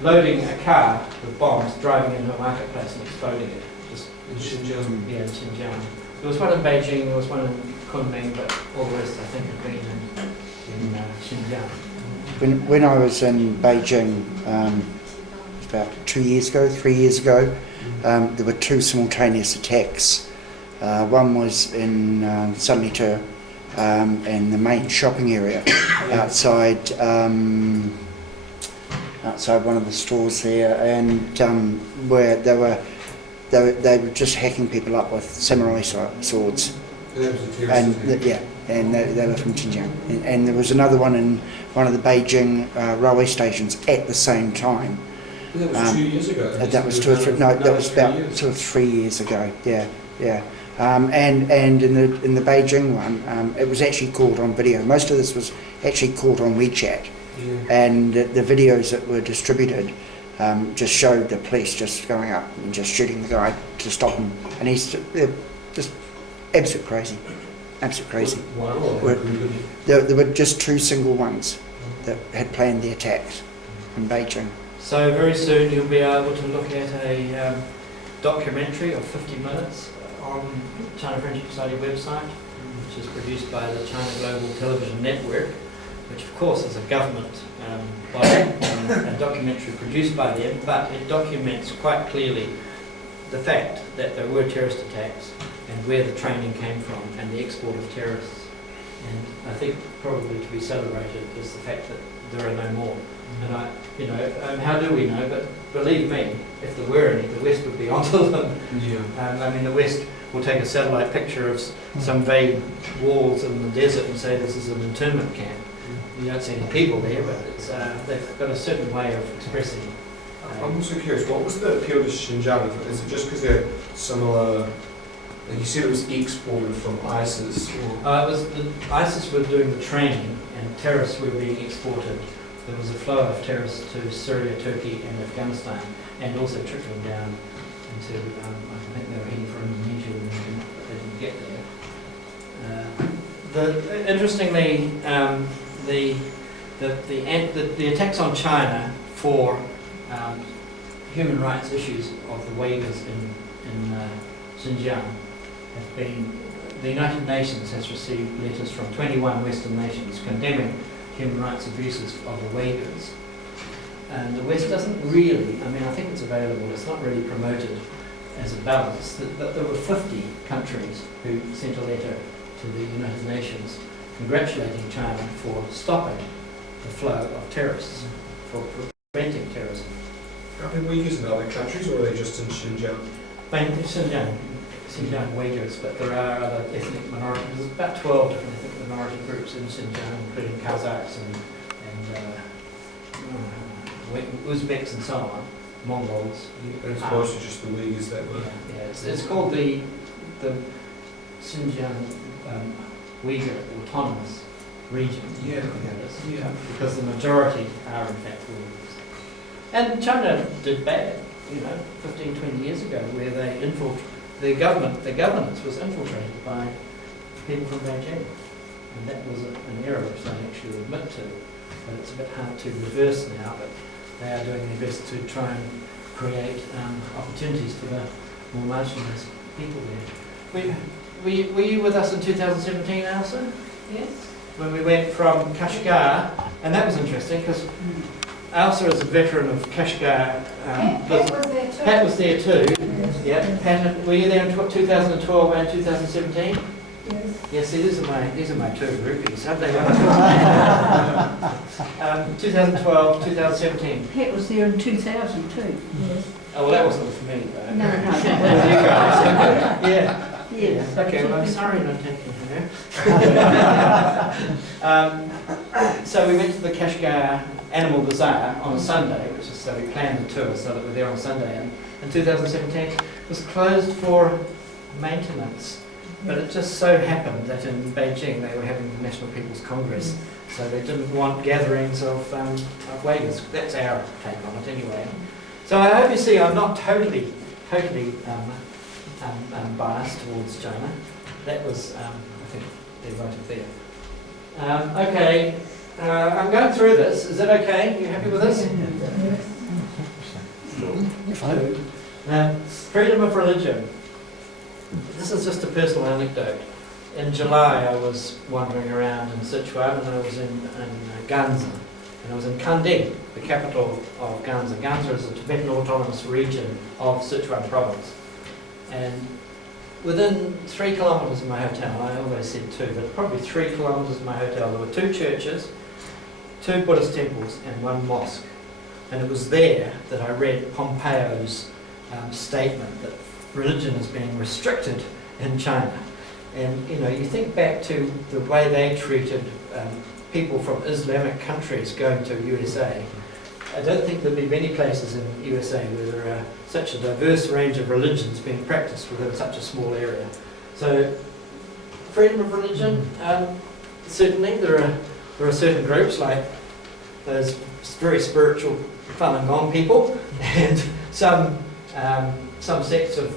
loading a car with bombs, driving into a marketplace and exploding it. Just in Xinjiang. Yeah, in Xinjiang. There was one in Beijing, there was one in Kunming, but all the rest I think have been in Xinjiang. When I was in Beijing about 3 years ago, there were 2 simultaneous attacks. One was in Sanlitun, in the main shopping area outside one of the stores there, and where they were just hacking people up with samurai swords. And they were from Xinjiang. And there was another one in one of the Beijing railway stations at the same time. That was 2 years ago. That was 2 or 3. No, that was about 2 or 3 years ago. Yeah. And in the Beijing one, it was actually caught on video. Most of this was actually caught on WeChat, and the videos that were distributed just showed the police just going up and just shooting the guy to stop him, and he's just absolute crazy. Wow. There were just 2 single ones that had planned the attacks in Beijing. So very soon you'll be able to look at a documentary of 50 minutes on China Friendship Society website, which is produced by the China Global Television Network, which of course is a government body, a documentary produced by them, but it documents quite clearly the fact that there were terrorist attacks and where the training came from and the export of terrorists. And I think probably to be celebrated is the fact that there are no more. And how do we know? But believe me, if there were any, the West would be onto them. The West will take a satellite picture of some vague walls in the desert and say this is an internment camp. You don't see any people there, but they've got a certain way of expressing. I'm also curious, what was the appeal to Xinjiang? Is it just because they're similar Like you said it was exported from ISIS, or It was ISIS were doing the training, and terrorists were being exported. There was a flow of terrorists to Syria, Turkey, and Afghanistan, and also trickling down into. I think they were heading for Indonesia, and they didn't get there. Interestingly, the attacks on China for human rights issues of the Uyghurs in Xinjiang have been. The United Nations has received letters from 21 Western nations condemning human rights abuses of the Uyghurs. And the West doesn't really, I think it's available, it's not really promoted as a balance, but there were 50 countries who sent a letter to the United Nations congratulating China for stopping the flow of terrorists, for preventing terrorism. are there Uyghurs in other countries, or are they just in Xinjiang? Xinjiang Uyghurs, but there are other ethnic minorities. There's about 12 different ethnic minority groups in Xinjiang, including Kazakhs and Uzbeks and so on, Mongols. And it's mostly just the Uyghurs that were. Yeah, it's called the Xinjiang Uyghur Autonomous Region. Yeah. Yeah, because the majority are in fact Uyghurs. And China did bad, 15, 20 years ago, where they the governance was infiltrated by people from Beijing. And that was an error which they actually admit to. But it's a bit hard to reverse now, but they are doing their best to try and create opportunities for the more marginalised people there. Were you with us in 2017, Alison? Yes. When we went from Kashgar, and that was interesting because Elsa is a veteran of Kashgar. Pat was there too. Yeah, Pat, were you there in 2012 and 2017? Yes. Yes, see, these are my two groupies, aren't they? 2012, 2017. Pat was there in 2002. Yes. Oh, well, that wasn't for me though. No, That was you guys. Yeah. Yes. Okay, well, I'm sorry not taking her. So we went to the Kashgar Animal Bazaar on a Sunday, which is so we planned the tour so that we're there on Sunday. And in 2017, it was closed for maintenance. But it just so happened that in Beijing they were having the National People's Congress, so they didn't want gatherings of Uyghurs. That's our take on it anyway. So I hope you see I'm not totally biased towards China. That was, I think, they're right up there. Okay, I'm going through this. Is that okay? You happy with this? Freedom of religion. This is just a personal anecdote. In July, I was wandering around in Sichuan, and I was in Ganza, and I was in Kanding, the capital of Ganza. Ganza is a Tibetan autonomous region of Sichuan province. And within 3 kilometres of my hotel, I always said 2, but probably 3 kilometres of my hotel, there were 2 churches, 2 Buddhist temples, and 1 mosque. And it was there that I read Pompeo's statement that religion is being restricted in China. And you think back to the way they treated people from Islamic countries going to USA. I don't think there'd be many places in USA where there are such a diverse range of religions being practiced within such a small area. So, freedom of religion, certainly there are certain groups like those very spiritual Falun Gong people and some sects of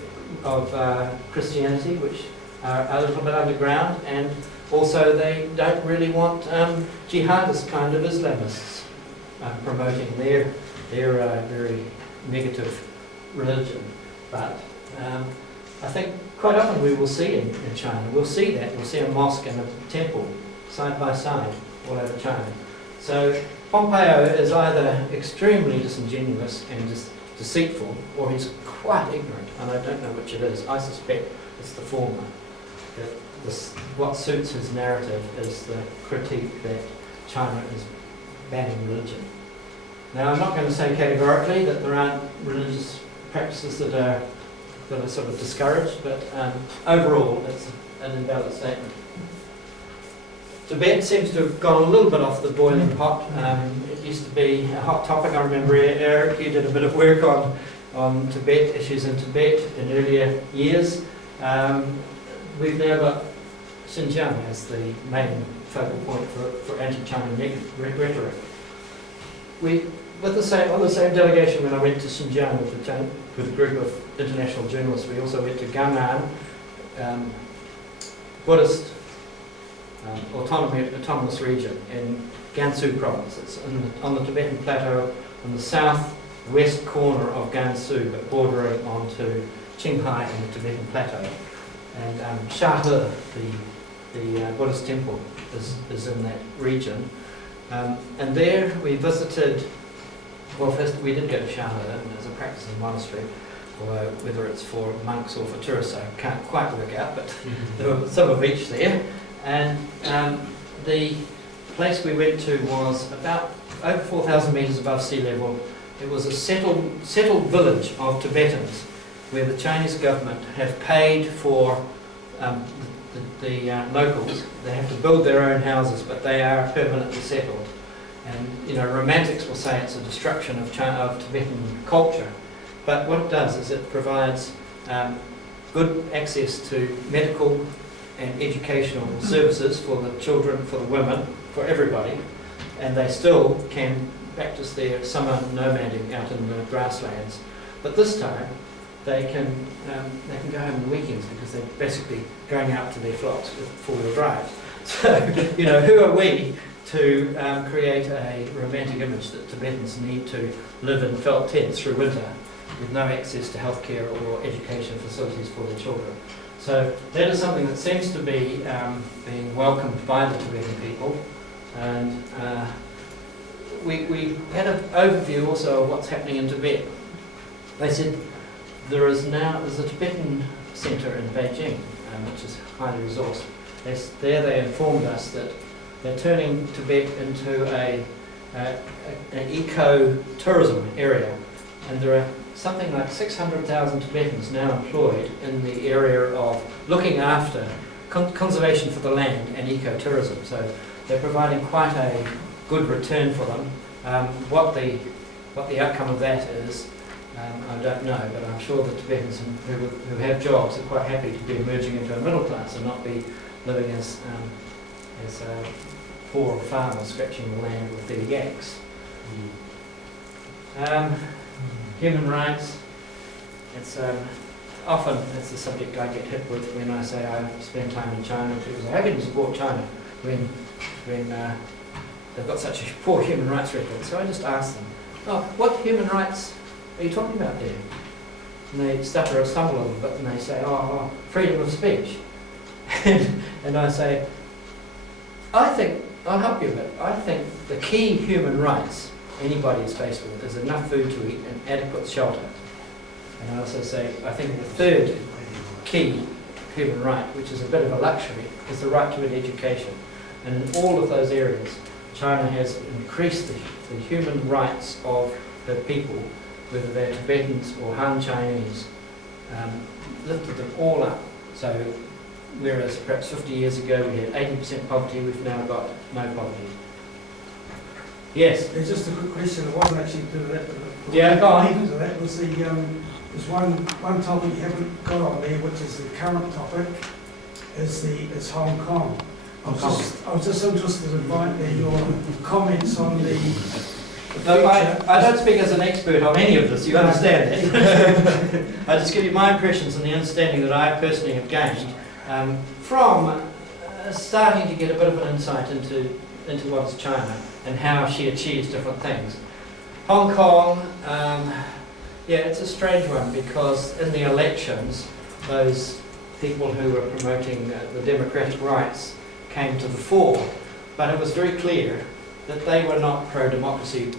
Christianity which are a little bit underground, and also they don't really want jihadist kind of Islamists promoting their very negative religion. But I think quite often we will see in China, we'll see a mosque and a temple side by side all over China. So Pompeo is either extremely disingenuous and deceitful, or he's quite ignorant, and I don't know which it is. I suspect it's the former. That what suits his narrative is the critique that China is banning religion. Now, I'm not going to say categorically that there aren't religious practices that are sort of discouraged, but overall it's an invalid statement. Tibet seems to have gone a little bit off the boiling pot. It used to be a hot topic. I remember, Eric, you did a bit of work on Tibet, issues in Tibet in earlier years. We've now got Xinjiang as the main focal point for anti-China rhetoric. On the same delegation, when I went to Xinjiang with a group of international journalists, we also went to Gangan, Buddhist autonomous region in Gansu province. It's on the Tibetan plateau on the southwest corner of Gansu, but bordering onto Qinghai and the Tibetan plateau. And Shahe, the Buddhist temple, is in that region. And there we visited, well, first we did go to Shahe, and there's a practicing monastery, although whether it's for monks or for tourists I can't quite work out, but there were some of each there. And the place we went to was about over 4,000 metres above sea level. It was a settled village of Tibetans where the Chinese government have paid for the locals. They have to build their own houses, but they are permanently settled. And you know, romantics will say it's a destruction of Tibetan culture, but what it does is it provides good access to medical and educational services for the children, for the women, for everybody, and they still can practice their summer nomading out in the grasslands. But this time, they can go home on the weekends because they're basically going out to their flocks with four-wheel drive. So, you know, who are we to create a romantic image that Tibetans need to live in felt tents through winter with no access to healthcare or education facilities for their children? So that is something that seems to be being welcomed by the Tibetan people, and we had an overview also of what's happening in Tibet. They said there's a Tibetan centre in Beijing, which is highly resourced. There they informed us that they're turning Tibet into an eco-tourism area, and there are something like 600,000 Tibetans now employed in the area of looking after conservation for the land and ecotourism. So they're providing quite a good return for them. What the outcome of that is, I don't know, but I'm sure the Tibetans who have jobs are quite happy to be emerging into a middle class and not be living as poor farmers scratching the land with their yaks. Human rights, it's often it's the subject I get hit with when I say I spend time in China. People say, how can you support China when they've got such a poor human rights record? So I just ask them, oh, what human rights are you talking about there? And they stutter or stumble a little bit and they say, oh, freedom of speech. And I say, I think, I'll help you a bit. I think the key human rights anybody is faced with is enough food to eat and adequate shelter. And I also say, I think the third key human right, which is a bit of a luxury, is the right to an education. And in all of those areas, China has increased the human rights of her people, whether they're Tibetans or Han Chinese, lifted them all up. So whereas perhaps 50 years ago we had 80% poverty, we've now got no poverty. Yes? There's just a quick question. It wasn't actually to that. Yeah, go on. That was there's one topic you haven't got on there, which is the current topic, is Hong Kong. I was just interested in your comments on the No, I don't speak as an expert on any of this, you understand that. I just give you my impressions and the understanding that I personally have gained from starting to get a bit of an insight into what is China and how she achieves different things. Hong Kong, yeah, it's a strange one because in the elections, those people who were promoting the democratic rights came to the fore, but it was very clear that they were not pro-democracy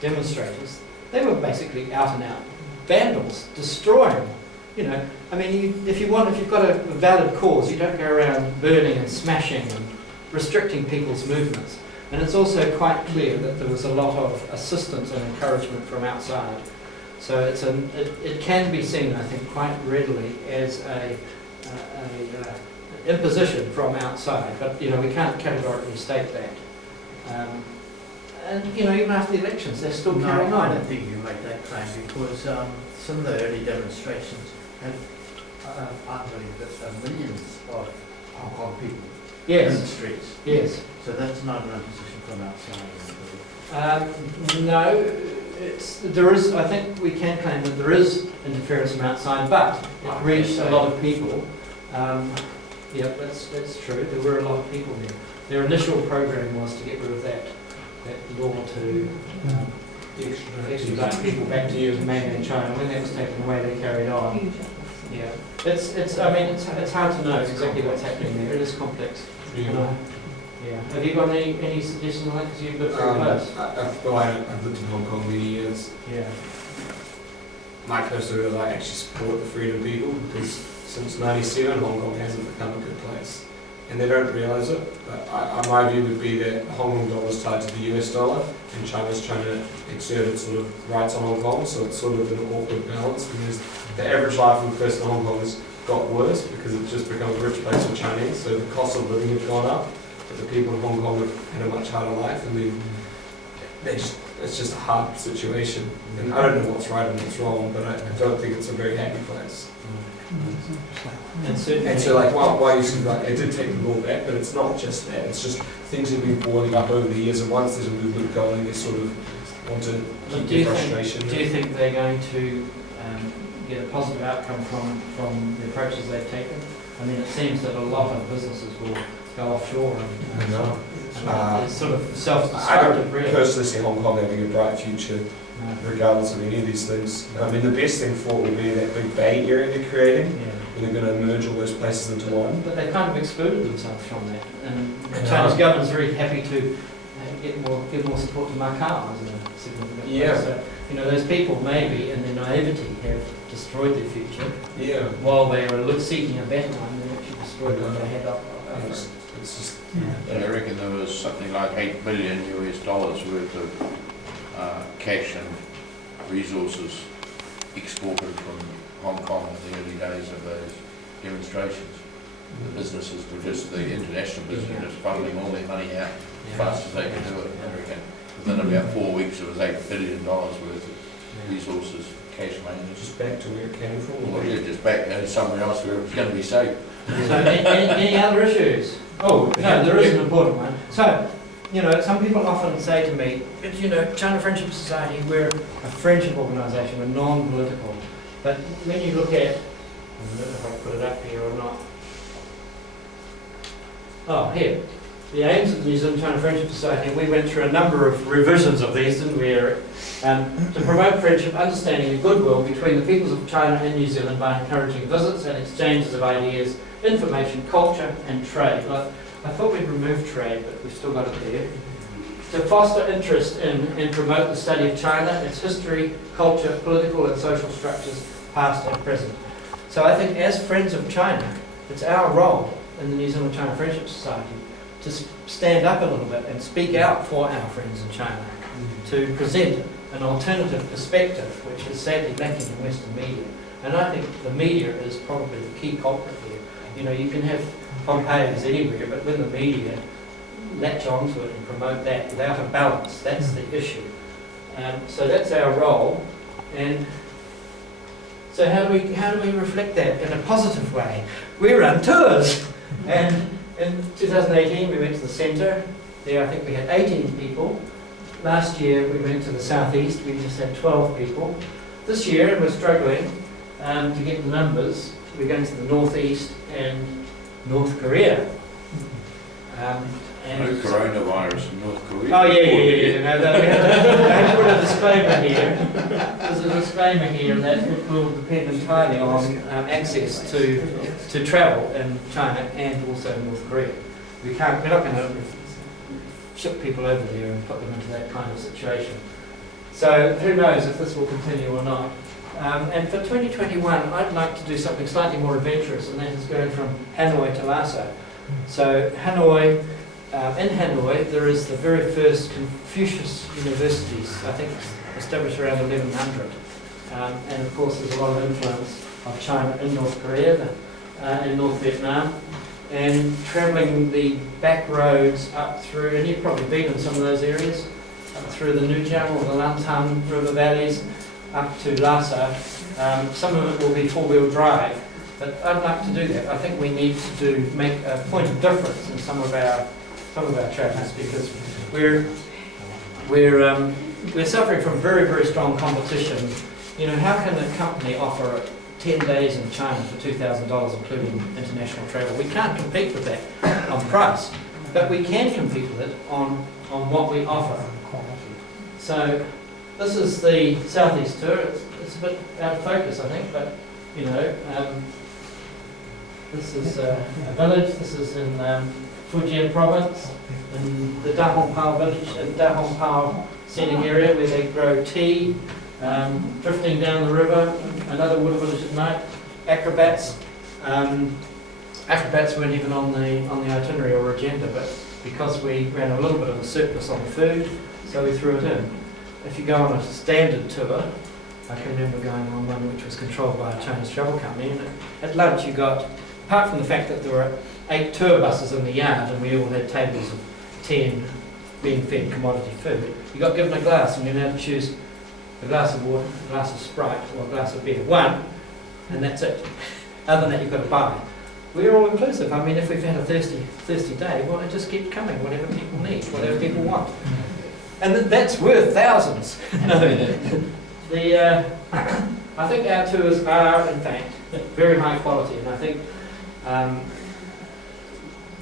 demonstrators. They were basically out-and-out vandals, destroying. You know, I mean, if you've got a valid cause, you don't go around burning and smashing and restricting people's movements. And it's also quite clear that there was a lot of assistance and encouragement from outside. So it can be seen, I think, quite readily as an imposition from outside. But you know, we can't categorically state that. And you know, even after the elections, they're still carrying on. I don't think you make that claim because some of the early demonstrations, and I believe that there are millions of Hong Kong people in the Yes, streets. yes. So that's not an imposition from outside. No, there is, I think we can claim that there is interference from outside, but it reached a lot of people. Yeah, that's true. There were a lot of people there. Their initial program was to get rid of that law to extradite people back to mainland China. When that was taken away, they carried on. Yeah, it's hard to know exactly what's happening there. It is complex. Yeah. Yeah. Have you got any suggestions on that? Because you've lived very close. I've lived in Hong Kong many years. Yeah. My personal view is I actually support the freedom people because since '97 Hong Kong hasn't become a good place. And they don't realise it, but my view would be that the Hong Kong dollar is tied to the US dollar and China's trying to exert its sort of rights on Hong Kong, so it's sort of an awkward balance because the average life of a person in Hong Kong has got worse because it's just become a rich place for Chinese, so the cost of living has gone up, but the people in Hong Kong have had a much harder life and it's just a hard situation. And I don't know what's right and what's wrong, but I don't think it's a very happy place. And so like, why you see like, they did take the law back, but it's not just that, it's just things have been boiling up over the years, and once there's a movement going, they sort of want to keep their frustration. Do you think they're going to get a positive outcome from the approaches they've taken? I mean, it seems that a lot of businesses will go offshore and it's sort of I self-destructive, don't really. personally see Hong Kong having a bright future, regardless of any of these things. I mean, the best thing for it will be that big Bay Area they're creating, where they're going to merge all those places into one. But they've kind of excluded themselves from that, and the Chinese government's very happy to give more support to Macau as a significant place. So, those people maybe in their naivety have destroyed their future. Yeah. While they were seeking a better one, they actually destroyed what they had up. It's just. And I reckon there was something like $8 billion worth of cash and resources exported from Hong Kong in the early days of those demonstrations. The businesses were just, the international business were just funneling all their money out as fast as they could do it, I reckon. Within about 4 weeks, it was $8 billion worth of resources, cash money. Just back to where it came from? Well, yeah, just back somewhere else where it was going to be safe. So, any other issues? Oh, no, there is an important one. So, some people often say to me, China Friendship Society, we're a friendship organisation, we're non-political. But when you look at, I don't know if I put it up here or not. Oh, here. The aims of the New Zealand China Friendship Society, we went through a number of revisions of these, didn't we, Eric? To promote friendship, understanding and goodwill between the peoples of China and New Zealand by encouraging visits and exchanges of ideas, information, culture and trade. I thought we'd remove trade, but we've still got it there. To foster interest in and promote the study of China, its history, culture, political and social structures, past and present. So I think as friends of China, it's our role in the New Zealand China Friendship Society to stand up a little bit and speak out for our friends in China, to present an alternative perspective, which is sadly lacking in Western media. And I think the media is probably the key culprit here. You can have Pompeians anywhere, but when the media latch onto it and promote that without a balance, that's the issue. So that's our role. And so how do we reflect that in a positive way? We run tours. And in 2018 we went to the centre. There I think we had 18 people. Last year we went to the southeast, we just had 12 people. This year we're struggling to get the numbers. We're going to the northeast and North Korea. No coronavirus in North Korea. Oh yeah. No, we have to put a disclaimer here. There's a disclaimer here that it will depend entirely on access to travel in China and also North Korea. We're not going to ship people over there and put them into that kind of situation. So who knows if this will continue or not. And for 2021, I'd like to do something slightly more adventurous, and that is going from Hanoi to Lhasa. So Hanoi. In Hanoi, there is the very first Confucius universities, I think established around 1100. And of course there's a lot of influence of China in North Korea, in North Vietnam, and travelling the back roads up through, and you've probably been in some of those areas, up through the Nujiang or the Lantan river valleys, up to Lhasa. Some of it will be four-wheel drive, But I'd like to do that. I think we need to make a point of difference in some of our travellers, because we're suffering from very, very strong competition. You know, how can a company offer 10 days in China for $2,000, including international travel? We can't compete with that on price, but we can compete with it on what we offer. So this is the Southeast tour. It's a bit out of focus, I think, but you know, this is a village. This is in Fujian province, in the Da Hong Pao village, in Da Hong Pao scenic area where they grow tea, drifting down the river, another water village at night, acrobats. Acrobats weren't even on the itinerary or agenda, but because we ran a little bit of a surplus on the food, so we threw it in. If you go on a standard tour, I can remember going on one which was controlled by a Chinese travel company, and at lunch you got, apart from the fact that there were 8 tour buses in the yard and we all had tables of 10 being fed commodity food, you got given a glass and you had to choose a glass of water, a glass of Sprite or a glass of beer. One, and that's it. Other than that you've got to buy. We're all inclusive. I mean, if we've had a thirsty day, well, it just keep coming, whatever people need, whatever people want. And that's worth thousands. I think our tours are, in fact, very high quality, and I think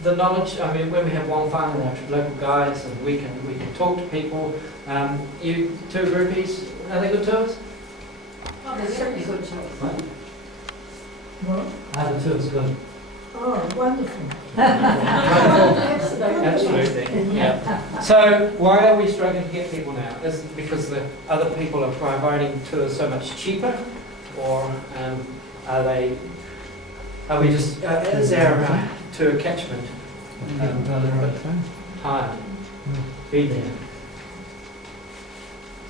the knowledge, I mean, when we have Wong Fan and our local guides, and we can talk to people. You tour groupies, are they good tours? Oh, they're certainly good tours. Well, Are the tours good? Oh, wonderful. Absolutely. Yeah. So why are we struggling to get people now? Is it because the other people are providing tours so much cheaper, or are we just is our tour catchment tired? Been there.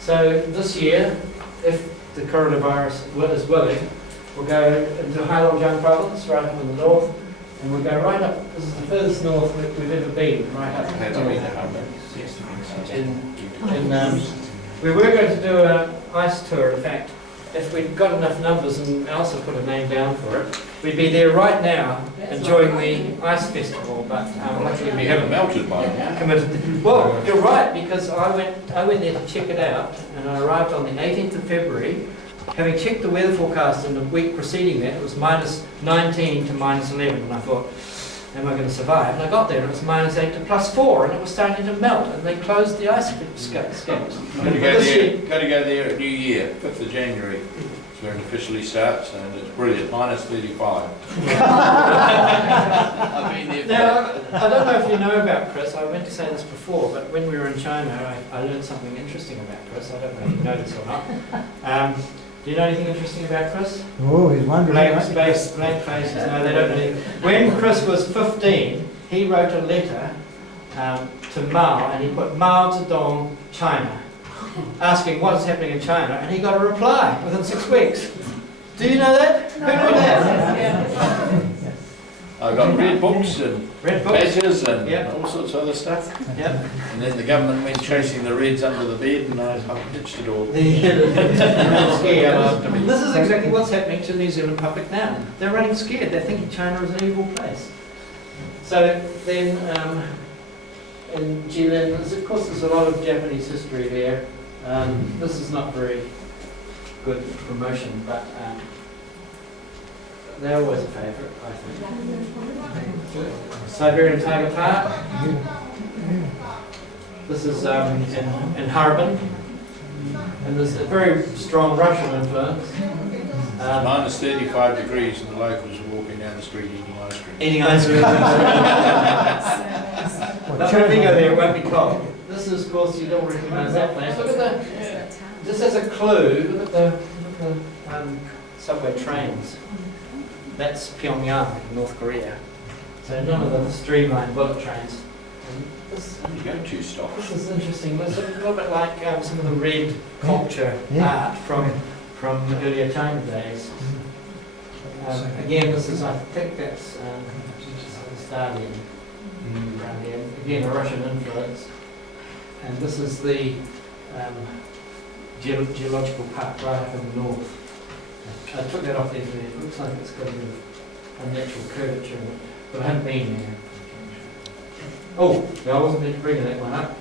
So this year, if the coronavirus is willing, we'll go into Heilongjiang province, right up in the north, and we'll go right up. This is the furthest north we've ever been, right up. We were going to do an ice tour. In fact, if we'd got enough numbers, and Elsa put a name down for it, we'd be there right now enjoying the ice festival. But luckily we haven't melted by now. committed. Well, you're right, because I went there to check it out, and I arrived on the 18th of February. Having checked the weather forecast in the week preceding that, it was minus 19 to minus 11, and I thought, am I going to survive? And I got there, and it was minus 8 to plus 4, and it was starting to melt, and they closed the ice skates. Got to go there at New Year, 5th of January. It's where it officially starts, and it's brilliant, minus 35. I've been there for Now, I don't know if you know about Chris. I meant to say this before, but when we were in China, I learned something interesting about Chris. I don't know if you know this or not. Do you know anything interesting about Chris? Oh, he's wondering. Blank space, blank faces. No, they don't know. When Chris was 15, he wrote a letter to Mao, and he put Mao Zedong, China, asking what's happening in China, and he got a reply within 6 weeks. Do you know that? Who knew that? I got red books and badges and Yep. all sorts of other stuff. Yep. And then the government went chasing the reds under the bed, and I ditched it all. This is exactly what's happening to New Zealand public now. They're running scared. They're thinking China is an evil place. So then, in Jilin, of course, there's a lot of Japanese history there. This is not very good promotion, but they're always a favourite, I think. Siberian Tiger Park. This is in Harbin, and there's a very strong Russian influence. Minus 35 degrees, and the locals are walking down the street eating ice cream. Eating ice cream. But when we go there, it won't be cold. This is, of course, you don't recognise that place. Look at just as a clue, look at the subway trains. That's Pyongyang in North Korea. So none of the streamlined bullet trains. This is interesting. It's a little bit like some of the red culture art from earlier China days. Again, this is, I think that's Stalin around here. Again, a Russian influence. And this is the geological park right up in the north. I took that off the internet. It looks like it's got a bit of a natural curvature in it, but I haven't been there. Oh, no, I wasn't meant to bring that one up.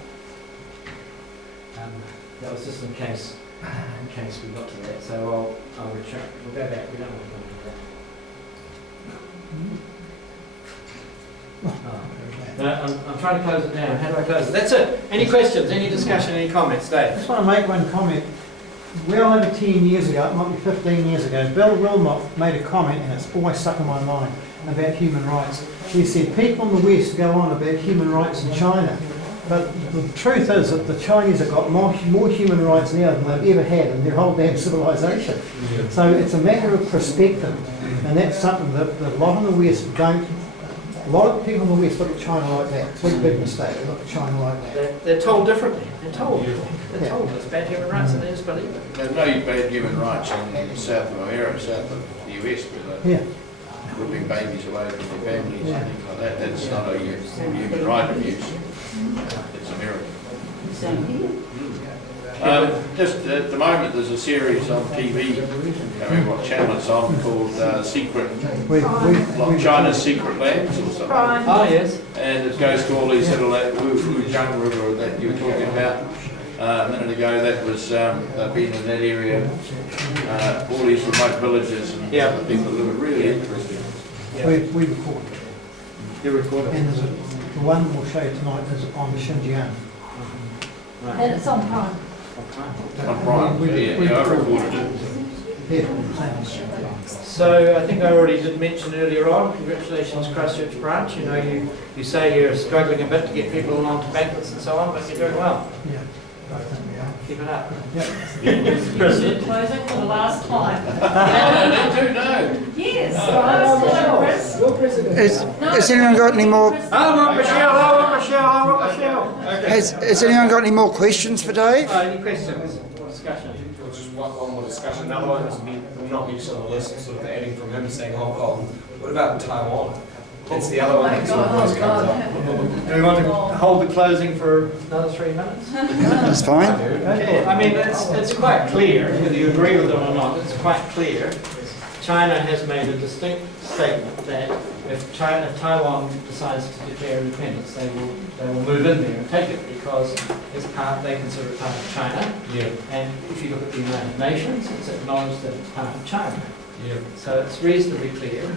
That was just in case we got to that. So I'll retract. We'll go back. We don't want to go into that. Oh. No, I'm trying to close it down. How do I close it? That's it. Any questions? Any discussion? Any comments, I Dave? just want to make one comment. Well over 10 years ago, it might be 15 years ago, Bill Wilmot made a comment, and it's always stuck in my mind, about human rights. He said, people in the West go on about human rights in China, but the truth is that the Chinese have got more human rights now than they've ever had in their whole damn civilization. Yeah. So it's a matter of perspective, and that's something that a lot in the West don't. A lot of people in the West look at China like that. It's a big mistake. They look at China like that. They're told differently. They're told. They're told there's bad human rights, and they just believe it. There's no bad human rights in South America, south of the US, where they're ripping babies away from their families and things like that. That's not a human right abuse. It's a miracle. Same here. Just at the moment, there's a series on TV, I mean, what channel it's on, called Secret, like China's Secret Lands or something. Oh, yes. And it goes to all these little, Wujang River that you were talking about a minute ago, that was, they've been in that area, all these remote villages and people that look really interesting. We record it. You record it. And there's the one we'll show you tonight is on Xinjiang. Right. And it's on Prime. On Prime, I recorded it. Yeah, So I think I already did mention earlier on, congratulations Christchurch branch. You know, you say you're struggling a bit to get people along to banquets and so on, but you're doing well. yeah. I think we are. Keep it up. Yep. President. Closing for the last time. I do know. Yes. Has anyone got any more? I want Michelle, I want Michelle, I want Michelle. Okay. Has anyone got any more questions for Dave? Any questions or discussion? Just one more discussion. Another one is not mentioned on the list, sort of adding from him saying Hong Kong. What about Taiwan? It's the other one that sort of always comes up. Do we want to hold the closing for another 3 minutes? That's fine. I mean, it's quite clear, whether you agree with it or not, it's quite clear. China has made a distinct statement that if Taiwan decides to declare independence, they will move in there and take it because it's they consider it part of China. Yeah. And if you look at the United Nations, it's acknowledged that it's part of China. Yeah. So it's reasonably clear.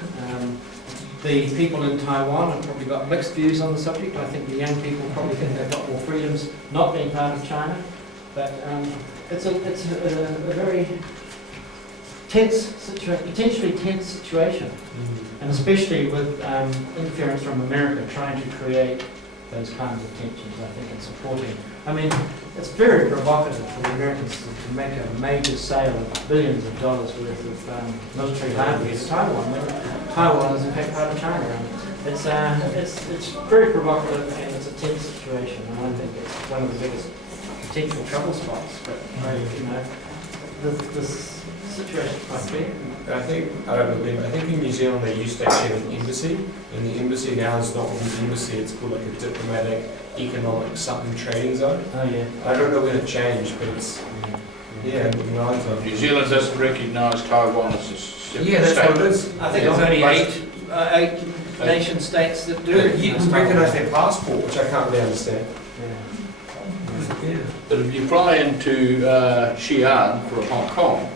The people in Taiwan have probably got mixed views on the subject. I think the young people probably think they've got more freedoms not being part of China. But it's a very tense potentially tense situation, and especially with interference from America trying to create those kinds of tensions. I think it's supporting. I mean, it's very provocative for the Americans to make a major sale of billions of dollars worth of military hardware to Taiwan. Taiwan is in fact part of China, and it's very provocative and it's a tense situation. And I think it's one of the biggest potential trouble spots. But you know, this situation is quite clear. I think in New Zealand they used to actually have an embassy, and the embassy now is not an embassy, it's called like a diplomatic, economic something trading zone. Oh yeah. I don't know when it changed, but it's, yeah, New Zealand doesn't recognise Taiwan as a separate yeah, that's state. what it is. I think there's only eight nation states that do. You can recognise their passport, which I can't really understand. Yeah. But if you fly into Xi'an for Hong Kong,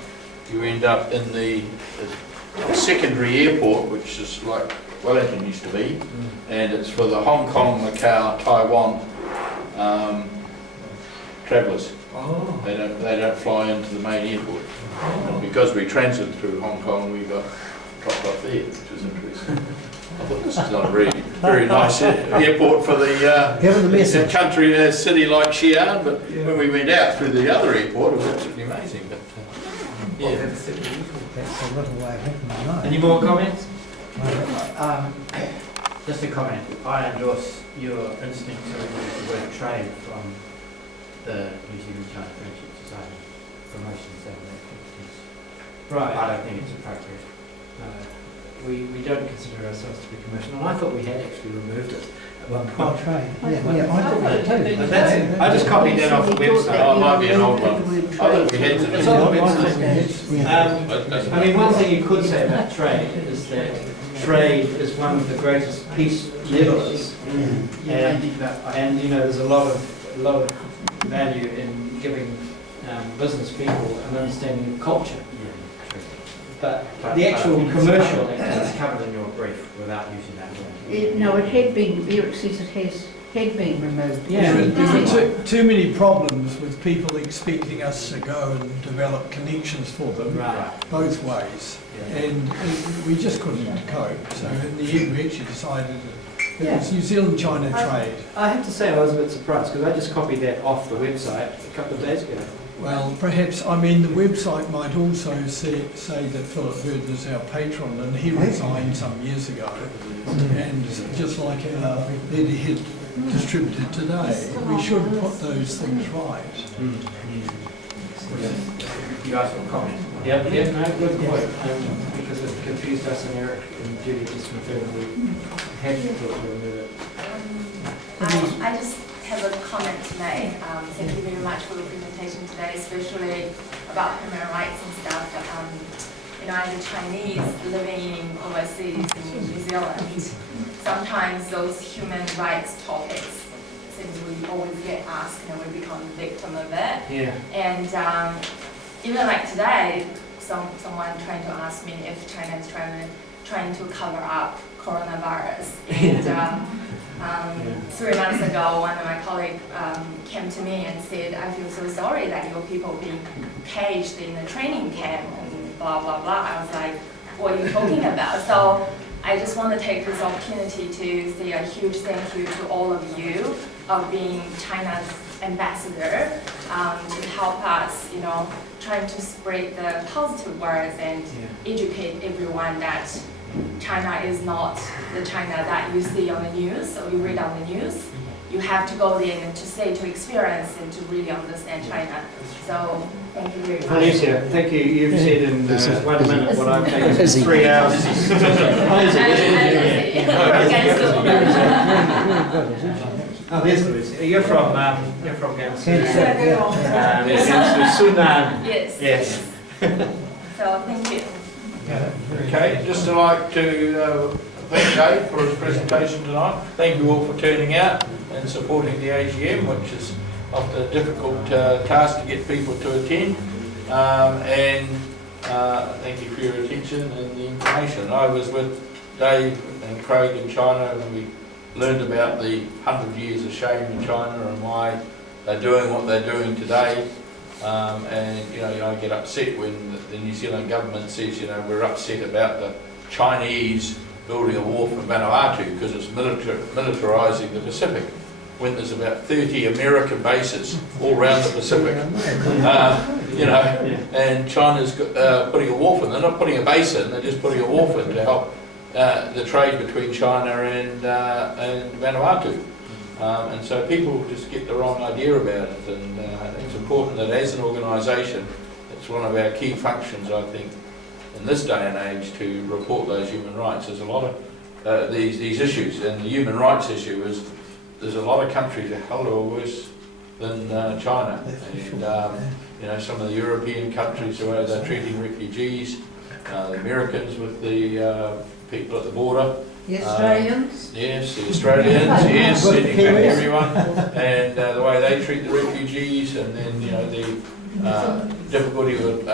you end up in the secondary airport, which is like Wellington used to be, and it's for the Hong Kong, Macau, Taiwan travellers. Oh. They don't fly into the main airport. And because we transit through Hong Kong, we got dropped off there, which was interesting. I thought this is not a very nice airport for the country, a city like Xi'an, but when we went out through the other airport, it was absolutely amazing. But yeah, That's a little way ahead. Any more comments? Just a comment. I endorse your instinct to remove the word trade from the New Zealand China Friendship Society promotions and activities. Right. I don't think it's appropriate. We don't consider ourselves to be commercial, and I thought we had actually removed it at one Oh, point. trade. Yeah, I thought that too. But that's, I just copied that off the website. oh, it might be an old one. I thought we had to It's do on the that. website. I mean, one thing you could say about trade is that trade is one of the greatest peace levelers. And you know, there's a lot of value in giving business people an understanding of culture. But the actual commercial It's covered in your brief without using that word. No, it had been, Eric says it had been removed. Yeah. There were too many problems with people expecting us to go and develop connections for them both ways, and we just couldn't cope. So in the end, we actually decided it was New Zealand-China trade. I have to say I was a bit surprised because I just copied that off the website a couple of days ago. Well, perhaps, I mean, the website might also say that Philip Bird is our patron, and he resigned some years ago. And just like our letterhead distributed today, we should put those things right. You asked for a comment. Yeah, no, good point. Because it confused us and Eric and Judy just confirmed we had to remove it. I just have a comment to make. Thank you very much for the presentation today, especially about human rights and stuff. You know, as a Chinese living overseas in New Zealand, sometimes those human rights topics seems we always get asked and we become the victim of it. Yeah. And even like today, someone trying to ask me if China is trying to cover up coronavirus. And 3 months ago, one of my colleagues came to me and said, I feel so sorry that your people being caged in a training camp and blah, blah, blah. I was like, what are you talking about? So I just want to take this opportunity to say a huge thank you to all of you of being China's ambassador to help us, you know, trying to spread the positive words and educate everyone that China is not the China that you see on the news or you read on the news. You have to go there and to experience and to really understand China. So thank you very much. Alicia, thank you. You've said in 1 minute what I've taken 3 hours. Oh, there's Lucy. You're from Gansu. Sunan. Yes. So thank you. Okay, just to like to thank Dave for his presentation tonight. Thank you all for turning out and supporting the AGM, which is often a difficult task to get people to attend. Thank you for your attention and the information. I was with Dave and Craig in China and we learned about the 100 years of shame in China and why they're doing what they're doing today. You know, I get upset when the New Zealand government says, you know, we're upset about the Chinese building a wharf in Vanuatu because it's militarising the Pacific, when there's about 30 American bases all around the Pacific. You know, and China's putting a wharf in. They're not putting a base in, they're just putting a wharf in to help the trade between China and Vanuatu. And so people just get the wrong idea about it, and it's important that as an organisation, it's one of our key functions, I think, in this day and age, to report those human rights. There's a lot of these issues, and the human rights issue is there's a lot of countries a hell of a lot worse than China, and you know, some of the European countries, the way they're treating refugees, the Americans with the people at the border. The Australians? Yes, the Australians, yes, everyone, and the way they treat the refugees, and then, you know, the difficulty with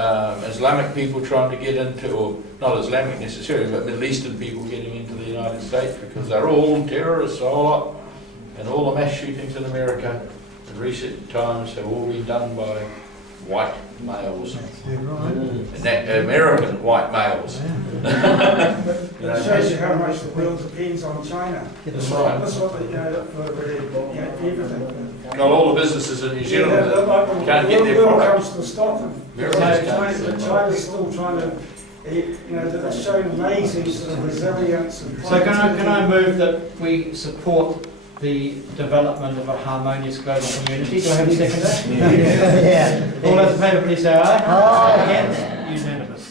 Islamic people trying to get into, or not Islamic necessarily, but Middle Eastern people getting into the United States, because they're all terrorists, a whole lot, and all the mass shootings in America in recent times have all been done by white males, American white males. It shows you how much the world depends on China. That's right. That's what they, you know, for everything. Not all the businesses in New Zealand can't get their product. product. Comes to stop them. China's still trying to, you know, they're showing amazing sort of resilience. And so can I move that we support the development of a harmonious global community? Do I have a second? Yeah. All those in favour, please say aye. Aye. Against? Unanimous.